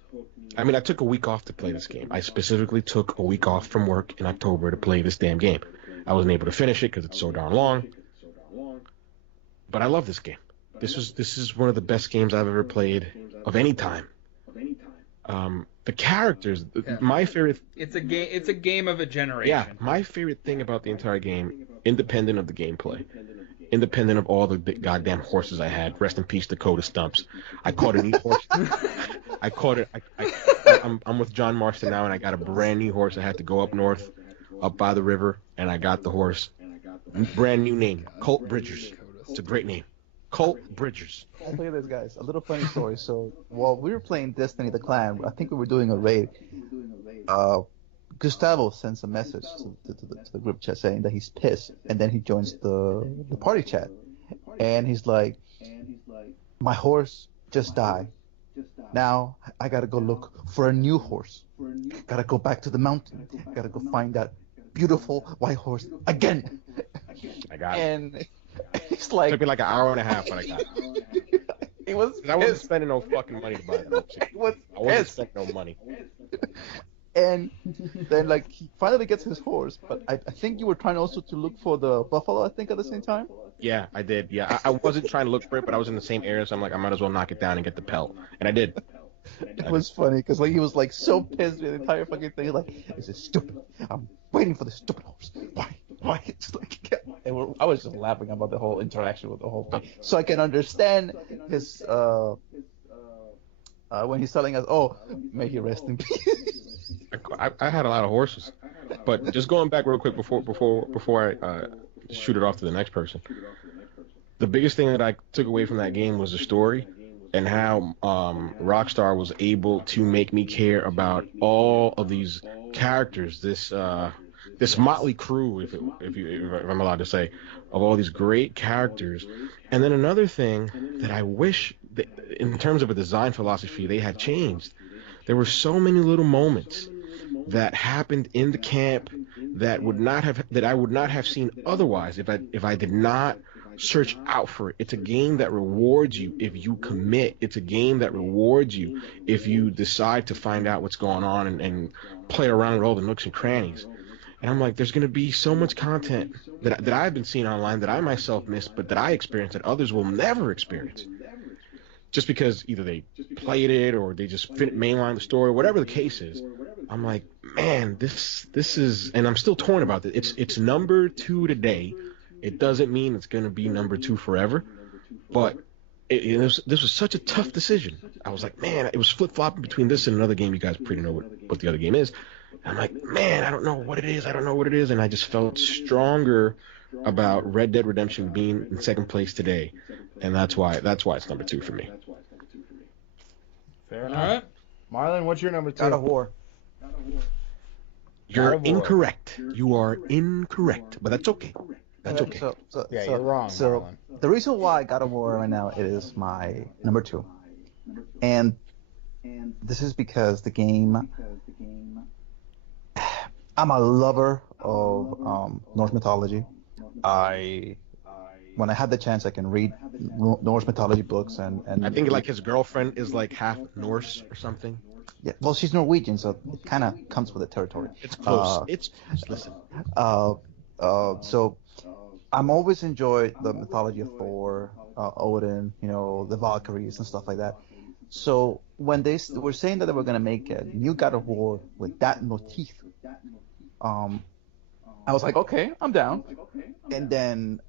I mean, I took a week off to play this game. I specifically took a week off from work in October to play this damn game. I wasn't able to finish it because it's so darn long. But I love this game. This is one of the best games I've ever played of any time. The characters, my favorite. It's a game of a generation. Yeah, my favorite thing about the entire game, independent of the gameplay, independent of all the goddamn horses I had. Rest in peace, Dakota Stumps. I caught a new horse. I caught it. I'm with John Marston now, and I got a brand new horse. I had to go up north, up by the river, and I got the horse. Brand new name, Colt Bridgers. It's a great name. Colt Bridgers. Look at this, guys. A little funny story. So while we were playing Destiny the Clan, I think we were doing a raid. Gustavo sends a message to the group chat saying that he's pissed, and then he joins the party chat, and he's like, "My horse just died. Now I gotta go look for a new horse. Gotta go back to the mountain. Gotta go find that beautiful white horse again." I got it. And he's like, Took me like an hour and a half, but I got it. he was. 'Cause I wasn't spending no fucking money to buy that horse. He was I wasn't pissed. spending no money. And then, like, he finally gets his horse, but I think you were trying also to look for the buffalo, I think, at the same time? Yeah, I did. Yeah, I wasn't trying to look for it, but I was in the same area, so I'm like, I might as well knock it down and get the pelt. And I did. It was funny, because, like, he was, like, so pissed with the entire fucking thing. He's like, "This is stupid. I'm waiting for this stupid horse. Why?" It's like, I was just laughing about the whole interaction with the whole thing. So I can understand his, when he's telling us, "Oh, may he rest in peace." I had a lot of horses, but just going back real quick before I shoot it off to the next person. The biggest thing that I took away from that game was the story and how Rockstar was able to make me care about all of these characters. This motley crew, if I'm allowed to say, of all these great characters. And then another thing that I wish, that, in terms of a design philosophy, they had changed. There were so many little moments that happened in the camp that I would not have seen otherwise if I did not search out for it. It's a game that rewards you if you commit. It's a game that rewards you if you decide to find out what's going on and play around with all the nooks and crannies. And I'm like, there's going to be so much content that I've been seeing online that I myself missed, but that I experienced that others will never experience. Just because either they played it or they just mainline the story, whatever the case is. I'm like, man, this is, and I'm still torn about this. It's number 2 today. It doesn't mean it's going to be number 2 forever, but this was such a tough decision. I was like, man, it was flip-flopping between this and another game. You guys pretty know what the other game is. And I'm like, man, I don't know what it is. And I just felt stronger about Red Dead Redemption being in second place today. And that's why it's number 2 for me. Fair enough. All right. Marlon, what's your number 2? God of War. You're God of War. incorrect. You are incorrect, but that's okay. That's okay. You're wrong, So Marlon. the reason why God of War right now, it is my number 2. And this is because the game, I'm a lover of Norse mythology. when I had the chance, I can read Norse mythology books and I think like his girlfriend is like half Norse or something. yeah, well, she's Norwegian, so it kind of comes with the territory. It's close. It's listen. So I'm always enjoyed the mythology of Thor, Odin, the Valkyries and stuff like that. So when they were saying that they were going to make a new God of War with that motif, I was like, okay, I'm down. And then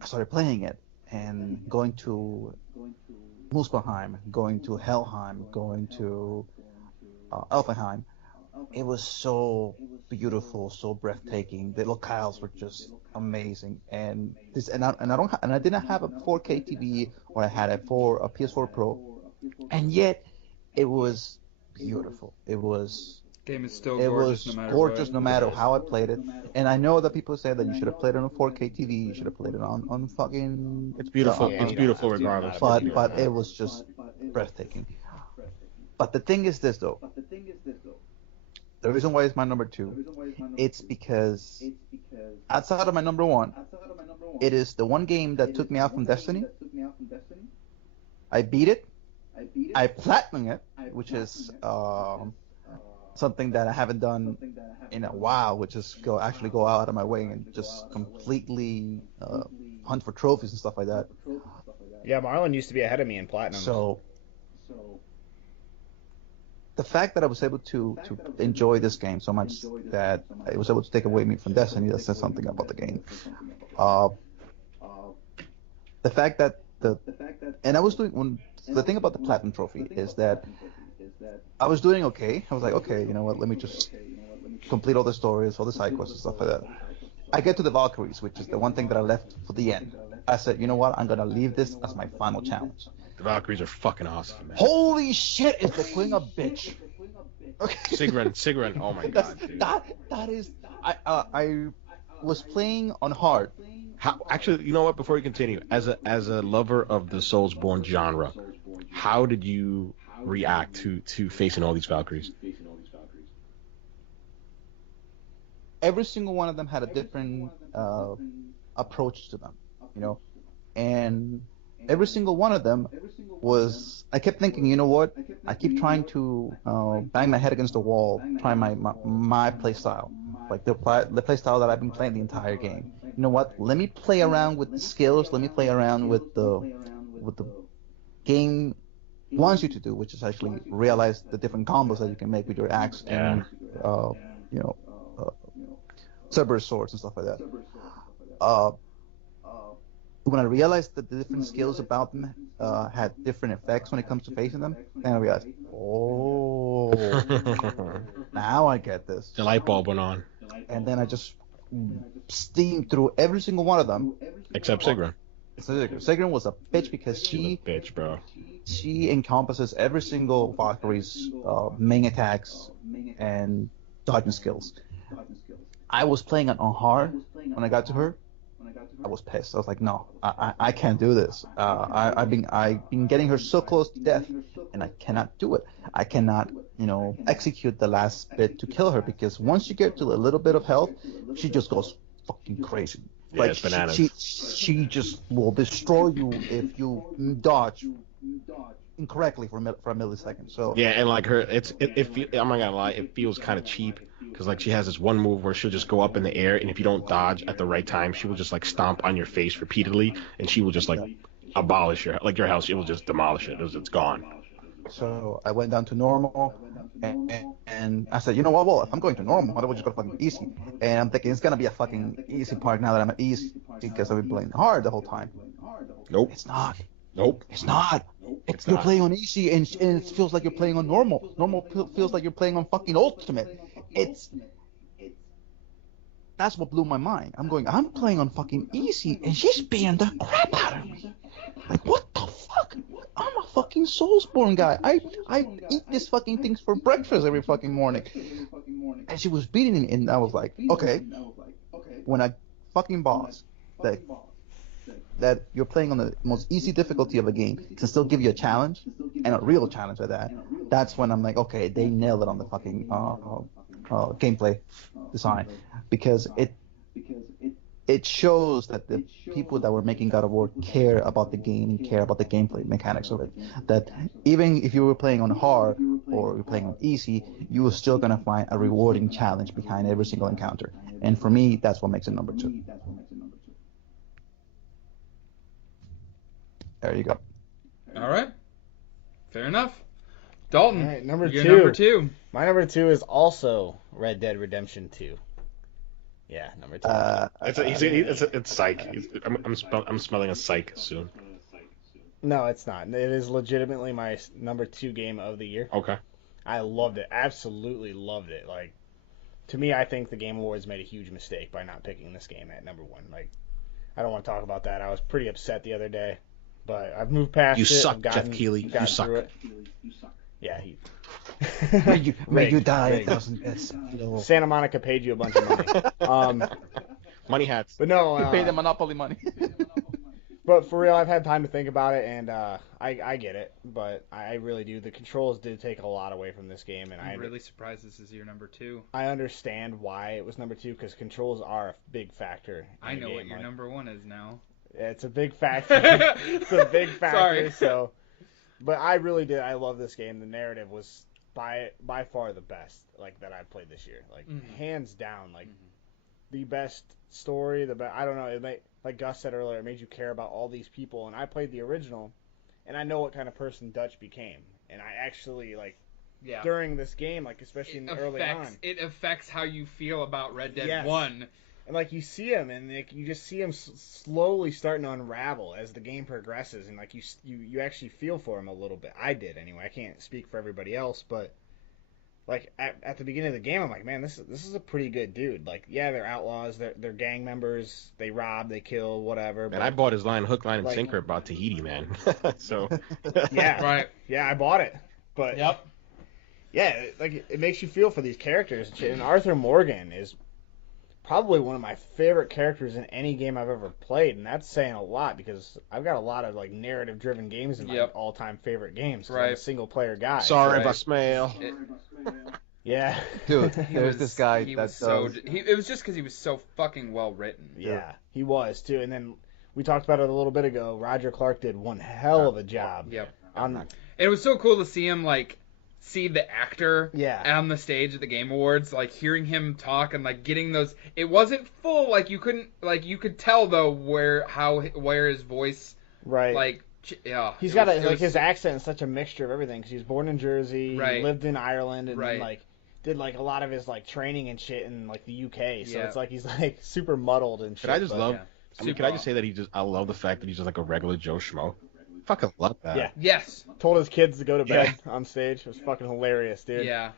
I started playing it and going to Muspelheim, going to Helheim, going to Alfheim. It was so beautiful, so breathtaking. The locales were just amazing, and I didn't have a 4K TV, or I had a PS4 Pro, and yet it was beautiful. Game is still gorgeous no matter how I played it. And I know that people say that you should have played it on a 4K TV, you should have played it on fucking. It's beautiful. It's beautiful regardless. But it was just breathtaking. But the thing is this though. The reason why it's my number 2, it's because outside of my number 1, it is the one game that took me out from Destiny. I beat it. I platinumed it, which is something that I haven't done in a while, which is go out of my way and just completely hunt for trophies and stuff like that. Yeah, Marlon used to be ahead of me in platinum. So the fact that I was able to enjoy this game so much that I was able to take away me from Destiny, that says something about the game. The fact that and I was doing the thing about the platinum trophy is that I was doing okay. I was like, okay, you know what? Let me just complete all the stories, all the side quests and stuff like that. I get to the Valkyries, which is the one thing that I left for the end. I said, you know what? I'm gonna leave this as my final challenge. The Valkyries are fucking awesome, man. Holy shit! Is the queen a bitch? Okay. Sigrun. Oh my god, dude. That is. I was playing on hard. Actually, you know what? Before we continue, as a lover of the Soulsborne genre, how did you react to facing all these Valkyries? Every single one of them had a different approach to them, and every single one of them was. I kept thinking, you know what? I keep trying to bang my head against the wall, trying my play style, like the play style that I've been playing the entire game. You know what? Let me play around with the skills. Let me play around with the game wants you to do, which is actually realize the different combos that you can make with your axe and Cerberus swords and stuff like that. When I realized that the different skills about them had different effects when it comes to facing them, then I realized, oh, now I get this. The light bulb went on. And then I just steamed through every single one of them. Except Sigrun. Sigrun was a bitch because she encompasses every single Valkyrie's main attacks and dodging skills. I was playing it on hard when I got to her. I was pissed. I was like, no, I can't do this. I've been getting her so close to death, and I cannot do it. I cannot, execute the last bit to kill her, because once you get to a little bit of health, she just goes fucking crazy. Yeah, it's bananas. She just will destroy you if you dodge incorrectly for a millisecond. So yeah, and like her, I'm not gonna lie, it feels kind of cheap, because like she has this one move where she'll just go up in the air, and if you don't dodge at the right time, she will just like stomp on your face repeatedly, and she will just like abolish your house. She will just demolish it. It's gone. So I went down to normal, and I said, you know what? Well, if I'm going to normal, I would just go fucking easy. And I'm thinking it's gonna be a fucking easy part now that I'm at easy, because I've been playing hard the whole time. Nope. It's not. Nope. It's not. You're playing on easy, and it feels like you're playing on normal. Normal feels like you're playing on fucking ultimate. That's what blew my mind. I'm playing on fucking easy, and she's beating the crap out of me. Like, what the fuck? I'm a fucking Soulsborne guy. I eat these fucking things for breakfast every fucking morning. And she was beating me, and I was like, okay. When a fucking boss that you're playing on the most easy difficulty of a game can still give you a challenge, and a real challenge at that, that's when I'm like, okay, they nailed it on the fucking gameplay design, because it it shows that the people that were making God of War care about the game and care about the gameplay mechanics of it. That even if you were playing on hard or you're playing on easy, you were still gonna find a rewarding challenge behind every single encounter. And for me, that's what makes it number 2. There you go. All right. Fair enough. Dalton. All right, number your 2. Number 2. My number 2 is also Red Dead Redemption 2. Yeah, number 2. It's psych. I'm smelling a psych soon. No, it's not. It is legitimately my number 2 game of the year. Okay. I loved it. Absolutely loved it. Like, to me, I think the Game Awards made a huge mistake by not picking this game at number 1. Like, I don't want to talk about that. I was pretty upset the other day, but I've moved past You it. suck, I've gotten, Jeff Keighley. You suck. through it. Yeah, he. May you die Rigged. 1,000 Santa Monica paid you a bunch of money. Money hats. But no, You pay the Monopoly money. but for real, I've had time to think about it, and I get it, but I really do. The controls did take a lot away from this game, and I'm really surprised this is your number 2. I understand why it was number 2, because controls are a big factor. I know what your number 1 is now. It's a big factor. It's a big factor. Sorry. So, but I really did. I love this game. The narrative was by far the best that I've played this year. Hands down, the best story. I don't know. It made, like Gus said earlier, it made you care about all these people. And I played the original, and I know what kind of person Dutch became. And I actually during this game, especially early on, it affects how you feel about Red Dead Yes. 1. And you see him, and you just see him slowly starting to unravel as the game progresses, and you actually feel for him a little bit. I did anyway. I can't speak for everybody else, but at the beginning of the game, I'm like, man, this is a pretty good dude. They're outlaws, they're gang members, they rob, they kill, whatever. And I bought his hook, line, and sinker about Tahiti, man. So yeah, Right. Yeah, I bought it, but Yep. yeah, it makes you feel for these characters and shit. And Arthur Morgan is probably one of my favorite characters in any game I've ever played, and that's saying a lot because I've got a lot of narrative-driven games in my all-time favorite games. I'm a single-player guy. Sorry if I smell. Yeah, Dude, there's this guy that does. It was just because he was so fucking well written. Yeah, he was too. And then we talked about it a little bit ago. Roger Clark did one hell of a job. Yep. On It was so cool to see him see the actor on the stage at the Game Awards, hearing him talk and getting those. It wasn't full, you couldn't you could tell though where his voice he's got his accent is such a mixture of everything because he was born in Jersey, he lived in Ireland, and then did a lot of his training and shit in the UK. So it's he's super muddled and shit. But I just love. Can I just say that I love the fact that he's just a regular Joe Schmo. Fucking love that. Yeah. Yes. Told his kids to go to bed on stage. It was fucking hilarious, dude. Yeah.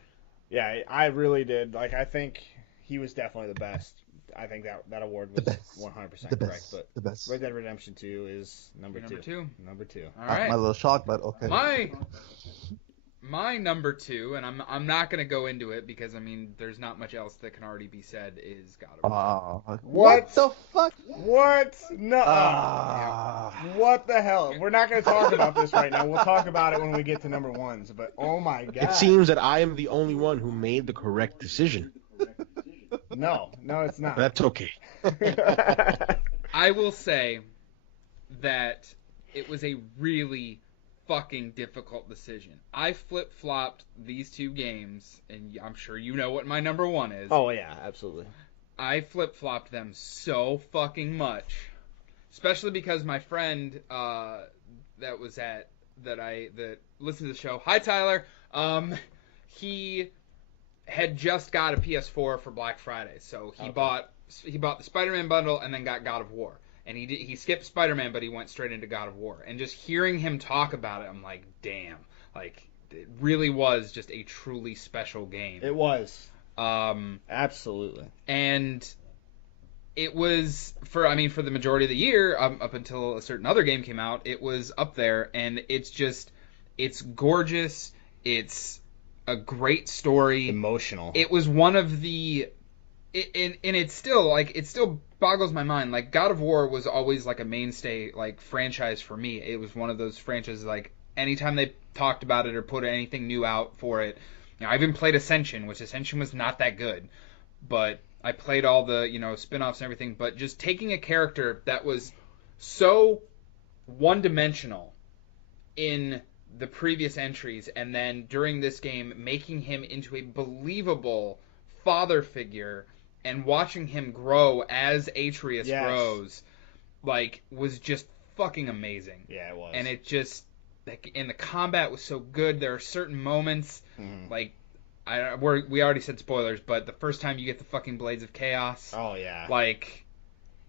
Yeah, I really did. I think he was definitely the best. I think that award was 100% correct. But the best. Red Dead Redemption 2 is number 2. Number 2. All right. I'm a little shocked, but okay. My number 2, and I'm not gonna go into it because there's not much else that can already be said. Is God of War. What the fuck? What? No. What the hell? We're not gonna talk about this right now. We'll talk about it when we get to number 1s. But oh my god. It seems that I am the only one who made the correct decision. No, it's not. That's okay. I will say that it was a really fucking difficult decision. I flip-flopped these 2 games, and I'm sure you know what my number 1 is. Oh yeah, absolutely. I flip-flopped them so fucking much, especially because my friend that listened to the show, hi Tyler, he had just got a PS4 for Black Friday, so he bought the Spider-Man bundle and then got God of War. And he skipped Spider-Man, but he went straight into God of War. And just hearing him talk about it, I'm like, damn. It really was just a truly special game. It was. Absolutely. And it was, for the majority of the year, up until a certain other game came out, it was up there. And it's gorgeous. It's a great story. Emotional. It was one of the... and it's still, it still boggles my mind. God of War was always, a mainstay, franchise for me. It was one of those franchises, anytime they talked about it or put anything new out for it. I even played Ascension, which Ascension was not that good. But I played all the, spin-offs and everything, but just taking a character that was so one-dimensional in the previous entries, and then during this game making him into a believable father figure and watching him grow as Atreus grows, was just fucking amazing. Yeah, it was. And it just, and the combat was so good. There are certain moments, we already said spoilers, but the first time you get the fucking Blades of Chaos. Oh, yeah.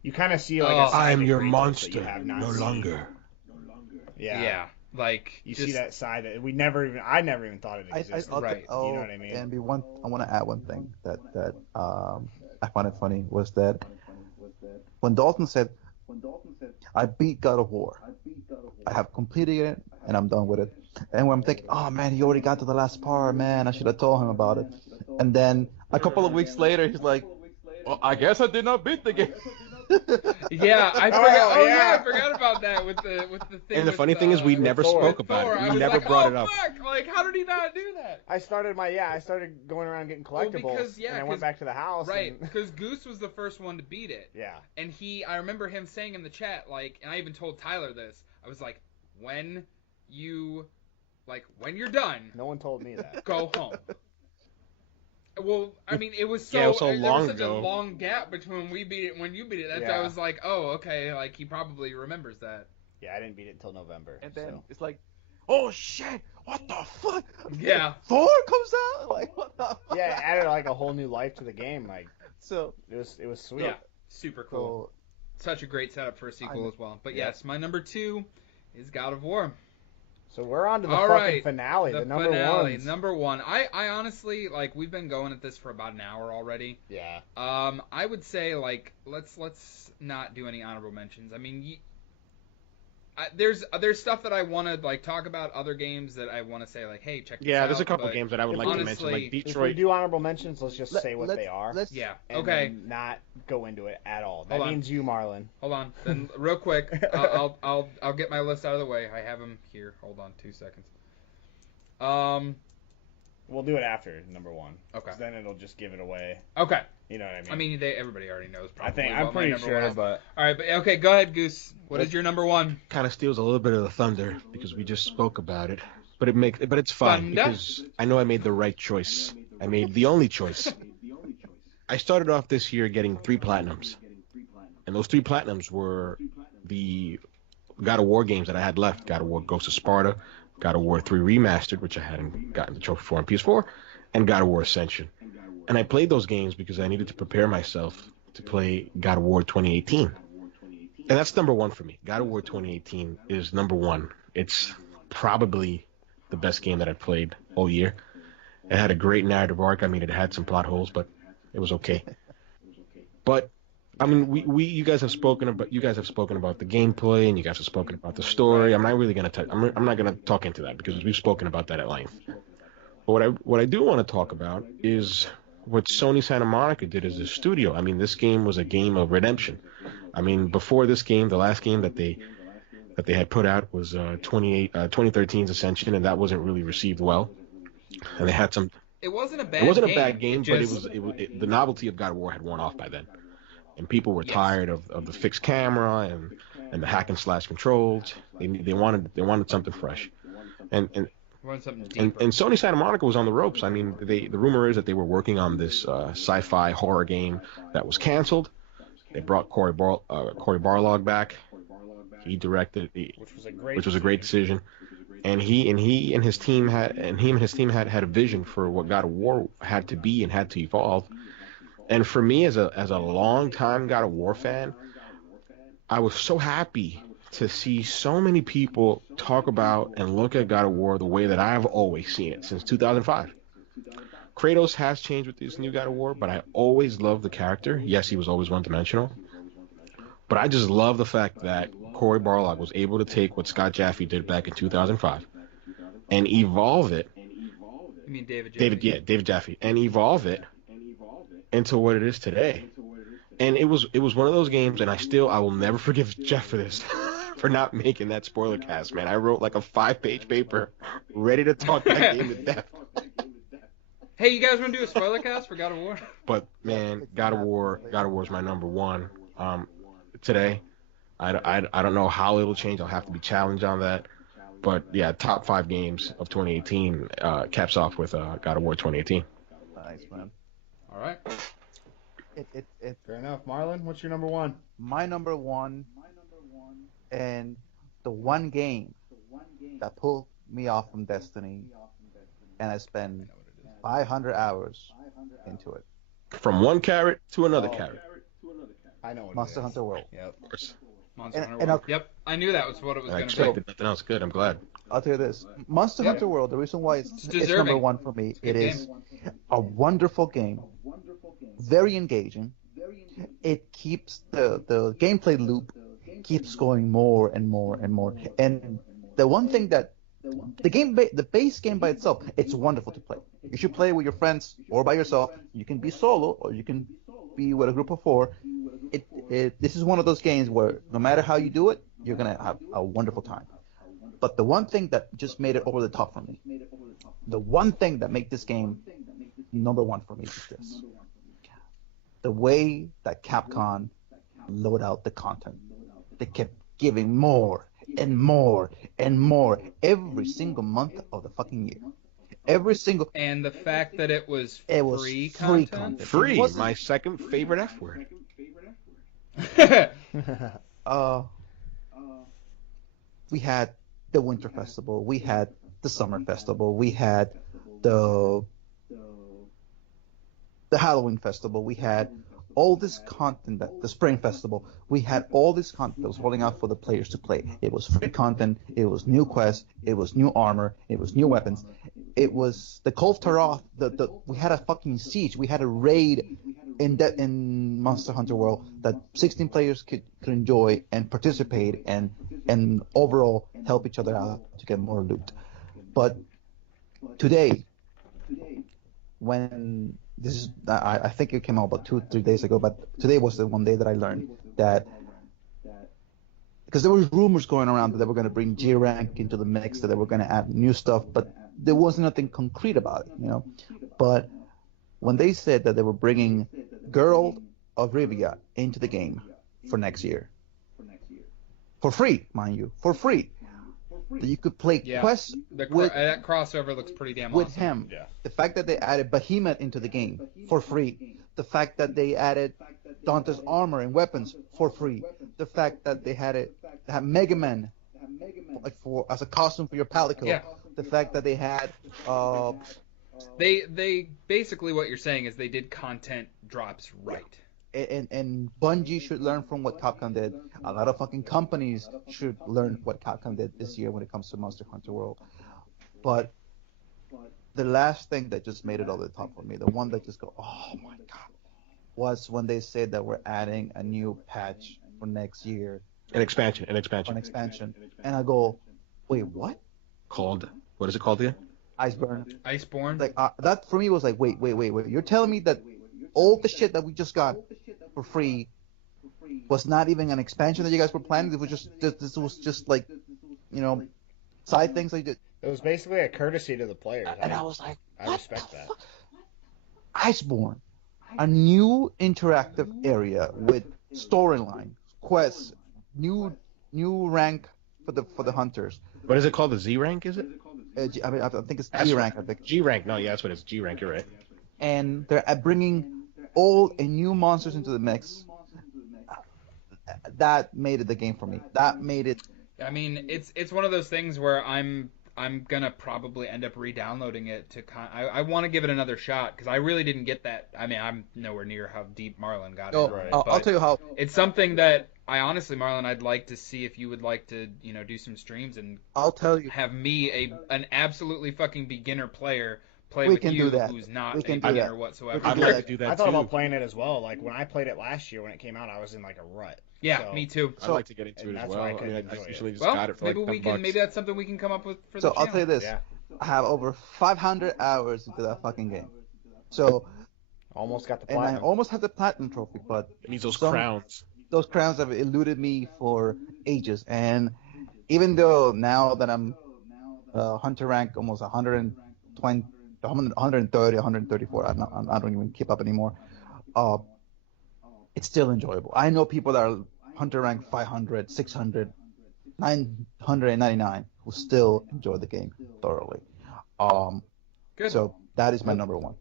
You kind of see, a side I am your Kratos monster, that you have not no seen. longer. Yeah. You see that side that I never even thought it existed. Right. You know what I mean? And I want to add one thing that I find it funny was that when Dalton said, I beat God of War. I have completed it, and I'm done with it. And when I'm thinking, oh, man, he already got to the last part, man. I should have told him about it. And then a couple of weeks later, he's like, well, I guess I did not beat the game. Yeah, I forgot. I forgot about that with the thing. And the funny thing is, we never spoke about it. We never brought it up. Fuck. How did he not do that? I started going around getting collectibles, and I went back to the house. Right, because Goose was the first one to beat it. Yeah. And I remember him saying in the chat, and I even told Tyler this. I was like, when you're done. No one told me that. Go home. Well, I mean, it was so, Yeah, it was so there long was such ago. a long gap between when we beat it and when you beat it. That's why I was like, oh, okay, he probably remembers that. Yeah, I didn't beat it until November. And then it's like, oh shit, what the fuck? Yeah. Thor comes out? What the fuck? Yeah, it added a whole new life to the game. So it was sweet. Yeah, super cool. Such a great setup for a sequel as well. But yes, my number 2 is God of War. So we're on to the fucking finale, the number one. Number 1. I honestly, we've been going at this for about an hour already. Yeah. I would say, let's not do any honorable mentions. I mean, there's stuff that I want to, talk about, other games that I want to say, hey, check this out. Yeah, there's a couple games that I would like to mention, like Detroit. If we do honorable mentions, let's just say what they are. And then not go into it at all. That means you, Marlon. Hold on. Then real quick, I'll get my list out of the way. I have them here. Hold on 2 seconds. We'll do it after number 1. Okay. Then it'll just give it away. Okay. You know what I mean? I mean, everybody already knows. Probably I'm pretty sure, but all right. But okay, go ahead, Goose. What is your number 1? Kind of steals a little bit of the thunder because we just spoke about it, but it's fine because I know I made the right choice. I made the only choice. I started off this year getting 3 platinums, and those 3 platinums were the God of War games that I had left: God of War Ghost of Sparta, God of War 3 Remastered, which I hadn't gotten the trophy for on PS4, and God of War Ascension. And I played those games because I needed to prepare myself to play God of War 2018. And that's number 1 for me. God of War 2018 is number 1. It's probably the best game that I've played all year. It had a great narrative arc. I mean, it had some plot holes, but it was okay. But I mean, you guys have spoken about the gameplay, and you guys have spoken about the story. I'm not really I'm not gonna talk into that because we've spoken about that at length. But what I do want to talk about is what Sony Santa Monica did as a studio. I mean, this game was a game of redemption. I mean, before this game, the last game that they had put out was 2013's Ascension, and that wasn't really received well. And they had some. It wasn't a bad. It wasn't a bad game, but the novelty of God of War had worn off by then, and people were tired of the fixed camera and the hack and slash controls. They wanted something fresh, and Sony Santa Monica was on the ropes. I mean, the rumor is that they were working on this sci-fi horror game that was canceled. They brought Cory Barlog back. He directed it, which was a great decision. And he and his team had a vision for what God of War had to be and had to evolve. And for me, as a long-time God of War fan, I was so happy to see so many people talk about and look at God of War the way that I've always seen it since 2005. Kratos has changed with this new God of War, but I always loved the character. Yes, he was always one-dimensional. But I just love the fact that Cory Barlog was able to take what Scott Jaffe did back in 2005 and evolve it. You mean David Jaffe? David Jaffe. And evolve it into what it is today. And it was one of those games, and I will never forgive Jeff for this, for not making that spoiler cast, man. I wrote like a 5-page paper ready to talk that game to death. Hey, you guys want to do a spoiler cast for God of War? But man, God of War is my number one. Today, I don't know how it'll change. I'll have to be challenged on that. But yeah, top 5 games of 2018 caps off with God of War 2018. Nice, man. All right. Fair enough. Marlon, what's your number one? My number one, and the one game that pulled me off from Destiny, and I spent 500 hours into it. From one carrot to another carrot. I know what Monster it is. Hunter World. Yep. Of course. Monster Hunter and World. Yep, I knew that was what it was I going to be. expected nothing else. Good. I'm glad. I'll tell you this: Monster Hunter World. The reason why it's deserving. number one for me, it Good is game. a wonderful game, very engaging. It keeps the gameplay loop keeps going more and more and more. And the one thing that the base game by itself, it's wonderful to play. You should play with your friends or by yourself. You can be solo or you can be with a group of 4. This is one of those games where no matter how you do it, you're gonna have a wonderful time. But the one thing that just made it over the top for me, the one thing that made this game number one for me is this: the way that Capcom load out the content. They kept giving more and more and more every single month of the fucking year. Every single. And the fact that it was free free content. Free. My second favorite F word. We had the Winter Festival. We had the Summer Festival. We had the Halloween Festival. We had all this content, the Spring Festival. We had all this content that was rolling out for the players to play. It was free content. It was new quests. It was new armor. It was new weapons. It was the Kolv Taroth. We had a fucking siege. We had a raid in Monster Hunter World that 16 players could enjoy and participate and overall help each other out to get more loot. But today, when this is, I think it came out about 2-3 days ago, but today was the one day that I learned that, because there was rumors going around that they were going to bring G rank into the mix, that they were going to add new stuff, but there was nothing concrete about it, But when they said that they were bringing Girl of Rivia into the game for next year, for free, mind you, for free, that you could play quests that crossover looks pretty damn with awesome. him. Yeah. The fact that they added Behemoth into the game for free. The fact that they added Dante's armor and weapons for free. The fact that they had Mega Man as a costume for your Palico. Yeah. The fact that they had They basically, what you're saying is they did content drops right. and Bungie should learn from what Capcom did. A lot of fucking companies should learn what Capcom did this year when it comes to Monster Hunter World. But the last thing that just made it over the top for me, the one that just go, oh my god, was when they said that we're adding a new patch for next year. An expansion. An expansion. And I go, wait, what? What is it called again? Iceborne. Like that for me was like, wait. You're telling me that all the shit that we just got for free was not even an expansion that you guys were planning? It was this was just like, side things like that. It was basically a courtesy to the players. And I was like, I respect that. Iceborne, a new interactive area with storyline, quests, new rank for the hunters. What is it called? The Z rank, is it? I think it's G rank. I think G rank. No, yeah, that's what it is. G rank. You're right. And they're bringing old and new monsters into the mix. That made it the game for me. That made it. I mean, it's one of those things where I'm gonna probably end up re-downloading it to. I want to give it another shot because I really didn't get that. I mean, I'm nowhere near how deep Marlon got it. Right. I'll tell you how. It's something that I honestly, Marlon, I'd like to see if you would like to, do some streams and I'll tell you. have me an absolutely fucking beginner player play We with can you do that. who's not We a can do beginner that. whatsoever. We can I'd do like that. to do that I thought too. about playing it as well. Like when I played it last year when it came out, I was in like a rut. Yeah, So- me too. I'd like to get into and it as that's well. why I I couldn't mean, I enjoy usually it. just Well, got it for maybe like we $10 can. bucks. Maybe that's something we can come up with for So the I'll channel. tell you this. Yeah. I have over 500 hours into that fucking game. So, Almost got the and I platinum. almost had the platinum trophy, but It needs those some- crowns. those crowns have eluded me for ages. And even though now that I'm hunter rank almost 120, 130, 134. I don't even keep up anymore. It's still enjoyable. I know people that are hunter rank 500, 600, 999 who still enjoy the game thoroughly. Good. So that is my number one.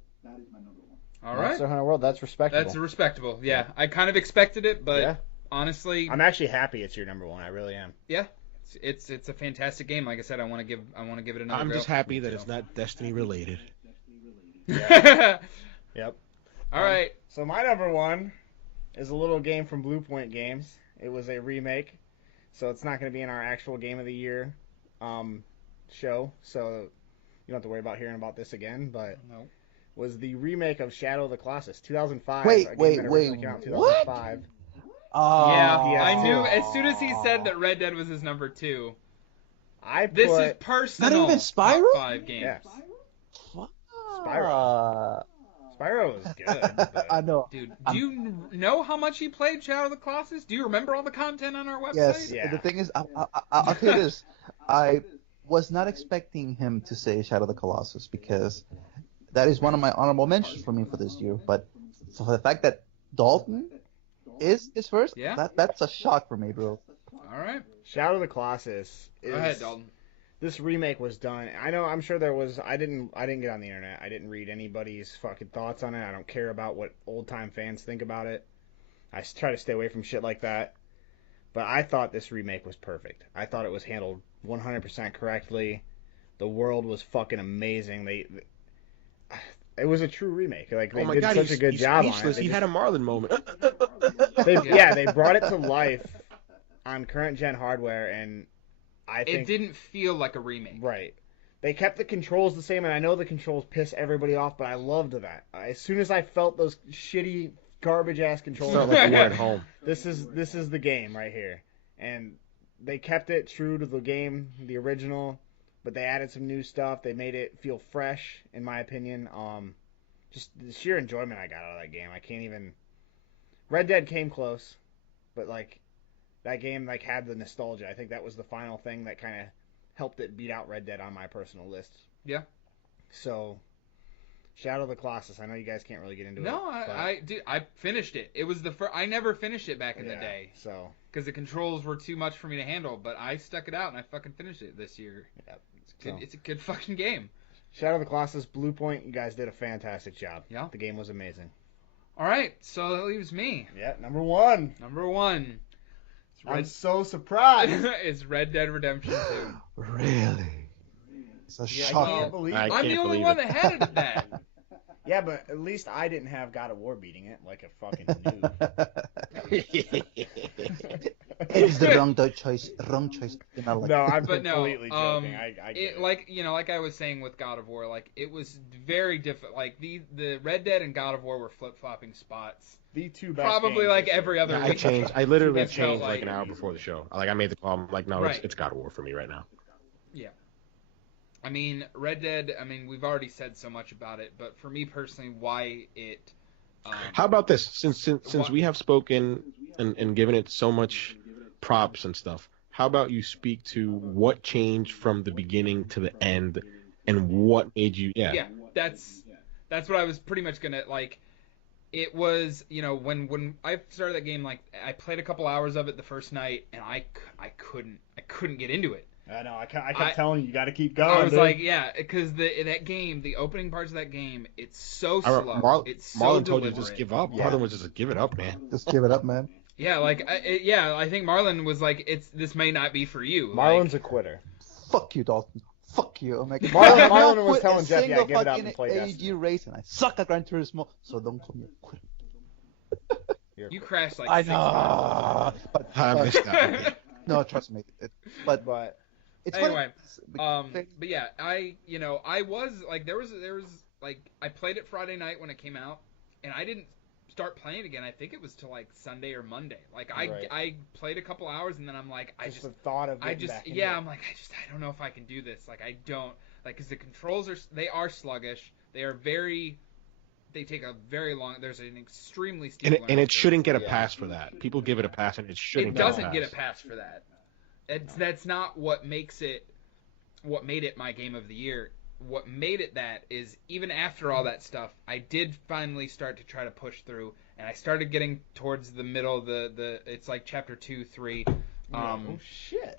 All right. Monster Hunter World, that's respectable. That's respectable. Yeah, I kind of expected it, but honestly, I'm actually happy it's your number one. I really am. Yeah, it's a fantastic game. Like I said, I want to give it another. I'm just happy that it's not Destiny related. Yeah. Yep. All right. So my number one is a little game from Blue Point Games. It was a remake, so it's not going to be in our actual Game of the Year show. So you don't have to worry about hearing about this again. But was the remake of Shadow of the Colossus, 2005. Wait, came out in 2005. Yeah, I knew as soon as he said that Red Dead was his number 2. This is personal. Not even Spyro? Top 5 games. Yeah. Fuck. Spyro was good. But... I know. Dude, do you know how much he played Shadow of the Colossus? Do you remember all the content on our website? Yes. Yeah. The thing is, I'll tell you this. I was not expecting him to say Shadow of the Colossus because that is one of my honorable mentions for me for this year. But for the fact that Dalton is his first, that's a shock for me, bro. All right. Shadow of the Colossus is... Go ahead, Dalton. This remake was done. I'm sure there was. I didn't get on the internet. I didn't read anybody's fucking thoughts on it. I don't care about what old time fans think about it. I try to stay away from shit like that. But I thought this remake was perfect. I thought it was handled 100% correctly. The world was fucking amazing. It was a true remake. Like they did such a good job on it. He had a Marlon moment. They brought it to life on current gen hardware, and I think it didn't feel like a remake. Right. They kept the controls the same, and I know the controls piss everybody off, but I loved that. As soon as I felt those shitty, garbage-ass controls, felt like you were at home. This is the game right here. And they kept it true to the game, the original, but they added some new stuff. They made it feel fresh, in my opinion. Just the sheer enjoyment I got out of that game. I can't even... Red Dead came close, but, like... That game had the nostalgia. I think that was the final thing that kind of helped it beat out Red Dead on my personal list. Yeah. So, Shadow of the Colossus. I know you guys can't really get into it. No, I finished it. It was the first. I never finished it back in the day. So. Because the controls were too much for me to handle, but I stuck it out and I fucking finished it this year. Yeah. It's a good fucking game. Shadow of the Colossus, Blue Point. You guys did a fantastic job. Yeah. The game was amazing. All right, so that leaves me. Yeah, number one. I'm so surprised. It's Red Dead Redemption 2. Really? It's a shock. I can't believe it. I'm the only one that had it at that. Yeah, but at least I didn't have God of War beating it like a fucking noob. It's the wrong choice. Wrong choice. No, I'm completely joking. I get it. Like I was saying with God of War, like it was very different. Like the Red Dead and God of War were flip flopping spots. The two best probably games like every other week. I literally changed like an hour before the show. Like I made the call. I'm like, no, it's God of War for me right now. Yeah. I mean, Red Dead. I mean, we've already said so much about it, but for me personally, why it. How about this? Since we have spoken and given it so much props and stuff, how about you speak to what changed from the beginning to the end, and what made you? Yeah. That's what I was pretty much gonna like. It was, when I started that game, like I played a couple hours of it the first night, and I couldn't get into it. I know. I kept telling you got to keep going. I was like, because that game, the opening parts of that game, it's so slow. It's so Marlon told deliberate. you just give up. Marlon was just give it up, man. Just give it up, man. Yeah, I think Marlon was like, this may not be for you. Marlon's a quitter. Fuck you, Dalton. Fuck you. I'm like, Marlon was telling Jeff, give it up and play AEG race, and I suck at Gran Turismo, so don't call me a quitter. You crashed like I 6 times. But I missed that. No, trust me. But it's anyway. funny. But yeah, I was like, there was like, I played it Friday night when it came out, and I didn't start playing again. I think it was till like Sunday or Monday. Like I played a couple hours, and then I'm like, the thought of I'm like, I don't know if I can do this. Like I don't like, because the controls are sluggish. They take a very long. There's an extremely steep. And it shouldn't get a pass for that. People give it a pass, and it shouldn't. It doesn't get a pass for that. That's not what makes it. What made it my game of the year what made it that is even after all that stuff, I did finally start to try to push through, and I started getting towards the middle of the it's like chapter 2, 3. Oh shit.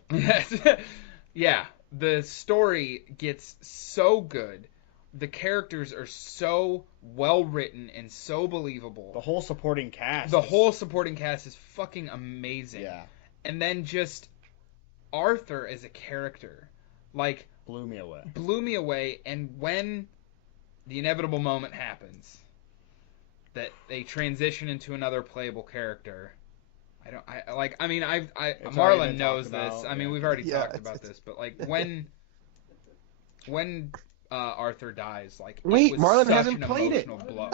Yeah, the story gets so good. The characters are so well written and so believable. The whole supporting cast. Is fucking amazing. Yeah. And then just Arthur as a character, like, blew me away. And when the inevitable moment happens, that they transition into another playable character, Marlon knows this. I mean, we've already talked about this, but like when Arthur dies, like, wait, it was Marlon such hasn't an played it. emotional blow.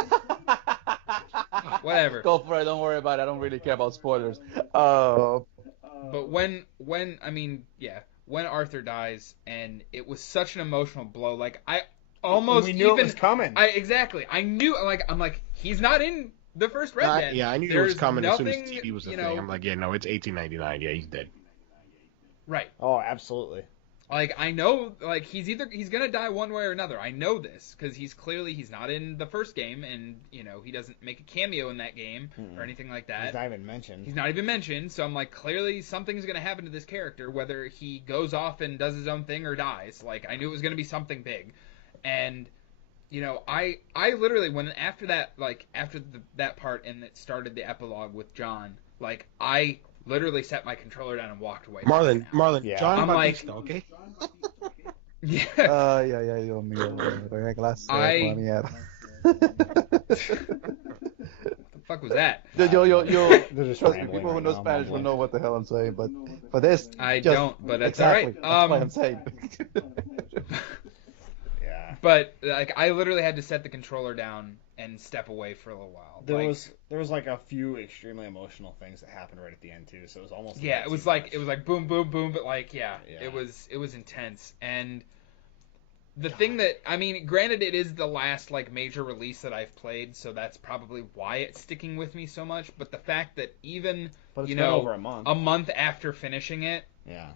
Whatever. Go for it. Don't worry about it. I don't really care about spoilers. But when Arthur dies, and it was such an emotional blow, like, I almost we knew it was coming. I knew, like, I'm like, he's not in the first Red Dead. Yeah, I knew it was coming as soon as TV was a thing. I'm like, yeah, no, it's 1899. Yeah, he's dead. Right. Oh, absolutely. Like, I know, like, he's gonna die one way or another. I know this because he's not in the first game, and he doesn't make a cameo in that game or anything like that. He's not even mentioned. So I'm like, clearly something's gonna happen to this character, whether he goes off and does his own thing or dies. Like, I knew it was gonna be something big, and I literally after that part and it started the epilogue with John, like, I literally set my controller down and walked away. Marlon, yeah. John I'm like, Bautista, okay? Yeah. Dios mío, qué clase de I- mierda. What the fuck was that? Yo, They're just trust me, rambling people who right know now, Spanish will mumbling. know what the hell I'm saying, but for this, I just- don't, but that's exactly, all right. That's what I'm saying. Yeah. But like, I literally had to set the controller down and step away for a little while. There was like a few extremely emotional things that happened right at the end too, so it was almost it was like boom, boom, boom, but like, Yeah. it was intense. And the thing that, I mean, granted, it is the last like major release that I've played, so that's probably why it's sticking with me so much. But the fact that even But it's been over a month after finishing it, Yeah.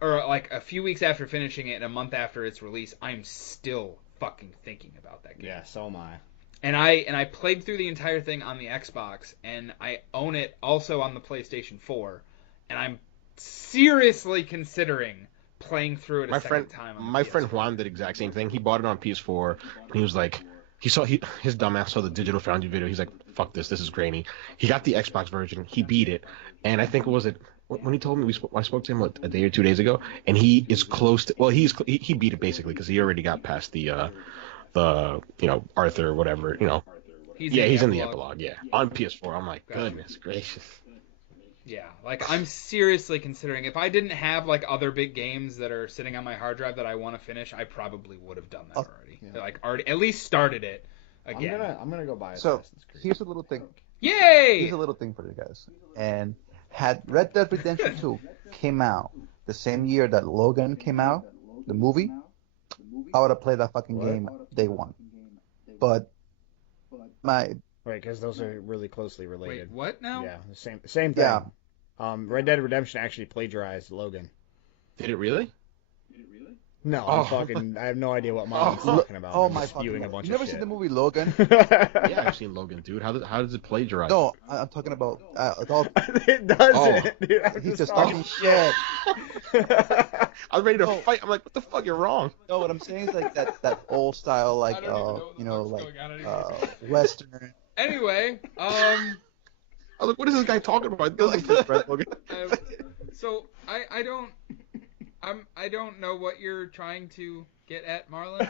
or like a few weeks after finishing it and a month after its release, I'm still fucking thinking about that game. Yeah, so am I. And I played through the entire thing on the Xbox, and I own it also on the PlayStation 4, and I'm seriously considering playing through it a second time. On the My PS4. friend Juan did the exact same thing. He bought it on PS4, and he was like, his dumbass saw the Digital Foundry video. He's like, fuck this is grainy. He got the Xbox version. He beat it, and I think when he told me, I spoke to him a day or 2 days ago, and he is close to. Well, he beat it basically because he already got past the Arthur or whatever. He's in the epilogue. Yeah, on PS4. I'm like, goodness gracious. Yeah, like, I'm seriously considering, if I didn't have like other big games that are sitting on my hard drive that I want to finish, I probably would have done that already. Yeah. Like, already at least started it again. I'm gonna go buy So Assassin's Creed. here's a little thing. Yay! Here's a little thing for you guys. And had Red Dead Redemption 2 came out the same year that Logan came out, the movie, I would have played that fucking game day one. But Right, because those are really closely related. Wait, what now? Yeah, the same thing. Yeah. Red Dead Redemption actually plagiarized Logan. Did it really? No, I have no idea what Marlon's talking about. Oh I'm my just spewing fucking! a bunch You of never shit. seen the movie Logan? Yeah, I've seen Logan, dude. How does it plagiarize? No, I'm talking about adult. It doesn't. Dude, I'm He's just talking talking shit. I was ready to fight. I'm like, what the fuck? You're wrong. No, what I'm saying is like that old style, like I don't even know what the fuck's going on anymore. Western. Anyway, I was like, what is this guy talking about? It doesn't plagiarize Logan. so I don't know what you're trying to get at, Marlon.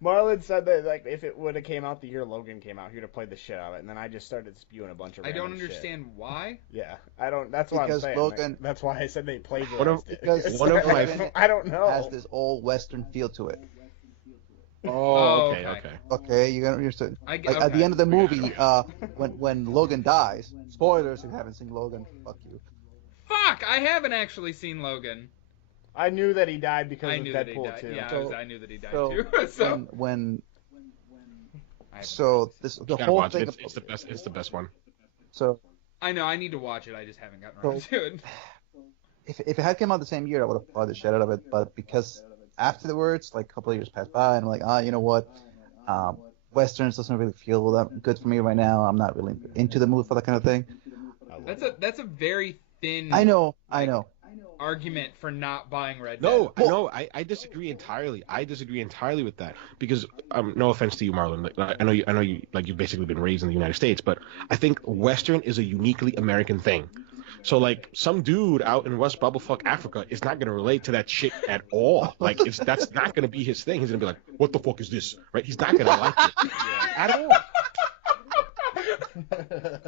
Marlon said that like if it would have came out the year Logan came out, he would have played the shit out of it, and then I just started spewing a bunch of. I don't random understand why. Shit. Yeah, I don't. That's what Because I'm saying. Logan- that's why I said they plagiarized One of- it. because one of my- I don't know. Has this old Western feel to it. Oh, okay. Okay, you're still, I- like, at okay. the end of the movie, when Logan dies. Spoilers if you haven't seen Logan. Fuck you. Fuck! I haven't actually seen Logan. I knew that he died because I of knew that he Deadpool died. 2. Yeah, So- I knew that he died So too. So when I haven't so watched this the You gotta whole watch thing. it. It's the best. It's the best one. So I know I need to watch it. I just haven't gotten around to it. if it had come out the same year, I would have bought the shit out of it. But because afterwards, like a couple of years passed by, and I'm like, you know what? Westerns doesn't really feel that good for me right now. I'm not really into the mood for that kind of thing. That's a very thin. I know. Argument for not buying Red Dead. No, I disagree entirely. I disagree entirely with that because no offense to you, Marlon. I know you like you've basically been raised in the United States, but I think Western is a uniquely American thing. So like some dude out in West Bubblefuck Africa is not gonna relate to that shit at all. Like that's not gonna be his thing. He's gonna be like, what the fuck is this? Right? He's not gonna like it at all.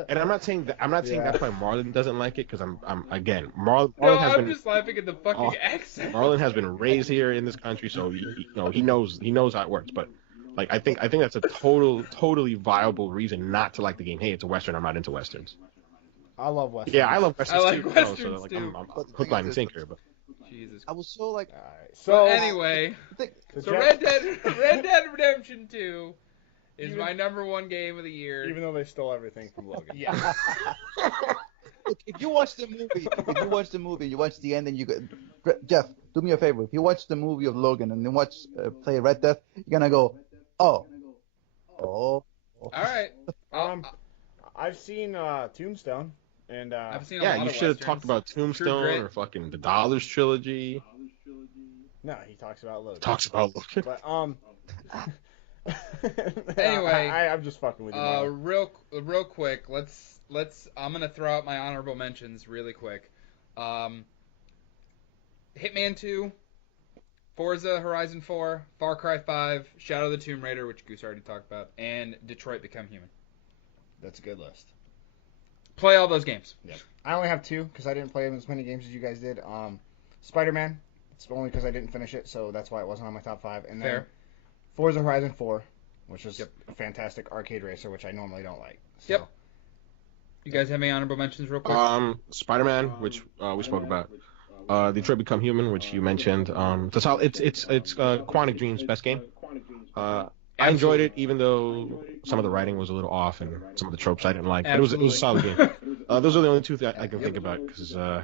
And I'm not saying that's why Marlon doesn't like it, because Marlon has been just laughing at the fucking accent. Marlon has been raised here in this country, so he knows how it works. But like I think that's a totally viable reason not to like the game. Hey, it's a Western. I'm not into Westerns. I love Westerns. Yeah, I love Westerns too. So like I'm hook, line, and sinker. But Jesus. I was so like. So anyway, Red Dead Redemption 2 is my number one game of the year. Even though they stole everything from Logan. Yeah. Look, if you watch the movie, you watch the end, and you go, Jeff, do me a favor. If you watch the movie of Logan and then play Red Death, you're gonna go, oh. All right. I've seen Tombstone, and I've seen a lot you of should have Westerns. talked about Tombstone or fucking the Dollars trilogy. No, he talks about Logan. But Anyway, I'm just fucking with you. Real quick, let's. I'm gonna throw out my honorable mentions really quick. Hitman 2, Forza Horizon 4, Far Cry 5, Shadow of the Tomb Raider, which Goose already talked about, and Detroit Become Human. That's a good list. Play all those games. Yeah. I only have 2 because I didn't play as many games as you guys did. Spider-Man. It's only because I didn't finish it, so that's why it wasn't on my top 5. And then Fair. Forza Horizon 4, which is a fantastic arcade racer, which I normally don't like. So. Yep. You guys have any honorable mentions real quick? Spider-Man, which we spoke about. Detroit Become Human, which you mentioned. It's Quantic Dream's best game. I enjoyed it, even though some of the writing was a little off and some of the tropes I didn't like. But it was a solid game. Those are the only 2 that I can think about, because I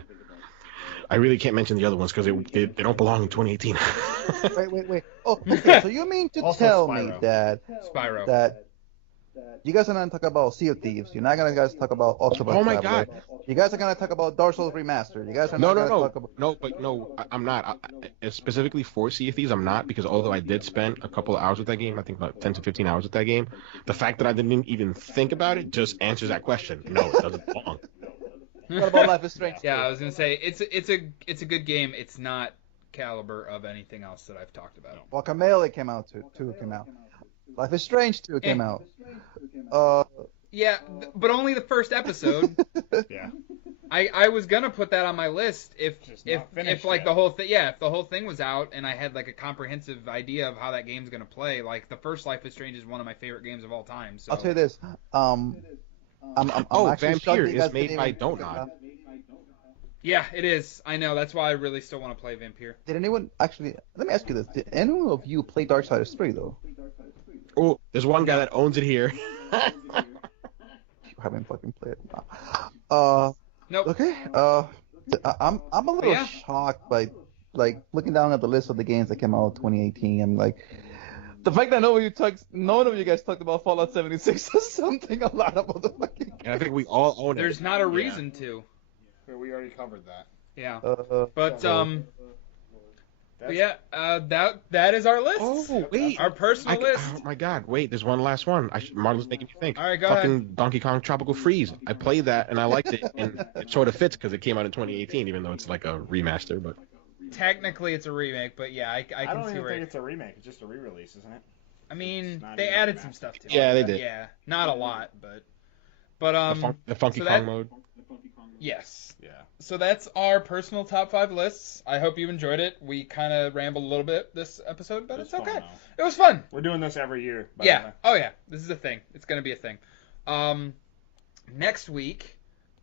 really can't mention the other ones because they don't belong in 2018. Wait. Oh, okay. So you mean to tell Spyro. me that you guys are going to talk about Sea of Thieves? You're not going to guys talk about Octopath Oh my Traveler. God! You guys are going to talk about Dark Souls Remastered. You guys are not going to talk about... I'm not. Specifically for Sea of Thieves, I'm not, because although I did spend a couple of hours with that game, I think about 10 to 15 hours with that game, the fact that I didn't even think about it just answers that question. No, it doesn't belong. What about Life is Strange? Yeah, I was gonna say it's a good game. It's not caliber of anything else that I've talked about. Guacamelee came out too. Life is Strange 2 came out. Yeah, but only the first episode. Yeah. I was gonna put that on my list if finished the whole thing if the whole thing was out and I had like a comprehensive idea of how that game's gonna play. Like the first Life is Strange is one of my favorite games of all time. So I'll tell you this. I'm actually Vampire shocked you guys is made didn't by even- Donut. yeah, it is. I know. That's why I really still want to play Vampire. Did anyone actually? Let me ask you this: did anyone of you play Darksiders 3 though? Oh, there's one guy that owns it here. You haven't fucking played it. Nope. Okay. I'm a little shocked by like looking down at the list of the games that came out in 2018. I'm like, the fact that none of you guys talked about Fallout 76 is something a lot of motherfucking. And I think we all own it. There's not a reason to. We already covered that. Yeah. But yeah, that is our list. Oh, wait. Our personal list. Oh my God! Wait, there's one last one. Marlon's making me think. All right, go Fucking ahead. Donkey Kong Tropical Freeze. I played that and I liked it, and it sort of fits because it came out in 2018, even though it's like a remaster. But Technically, it's a remake, but yeah, I I can don't see even where. think it's a remake. It's just a re-release, isn't it? I mean, It's not they even added remastered. some stuff to it. Yeah, they did. Yeah, not a lot, but the Funky so Kong that- mode. yes. Yeah. So that's our personal top 5 lists. I hope you enjoyed it. We kind of rambled a little bit this episode, but it's okay. Fun, It was fun. We're doing this every year. By Yeah. the way. Oh yeah. This is a thing. It's gonna be a thing. Next week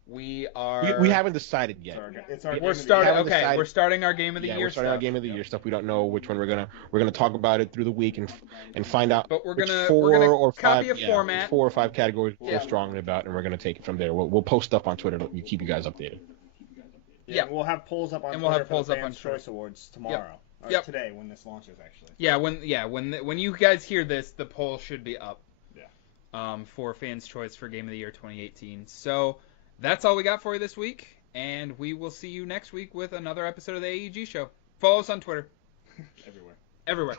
we are. We haven't decided yet. It's our game We're of the starting. year. haven't Okay, decided- we're starting our game of the Yeah, year we're starting our stuff. game of the year stuff. We don't know which one we're gonna talk about it through the week and find out. But we're which gonna- four we're gonna or copy five a format. 4 or 5 categories Yeah. we're strongly about, and we're gonna take it from there. We'll post stuff on Twitter to keep you guys updated. Yeah. And we'll have polls up on And Twitter we'll have for polls the up on Fans Twitter. Choice Awards tomorrow. Yep. Today, when this launches, actually. Yeah, when you guys hear this, the poll should be up. Yeah. For Fans' Choice for Game of the Year 2018. So that's all we got for you this week, and we will see you next week with another episode of the AEG Show. Follow us on Twitter. Everywhere. Everywhere.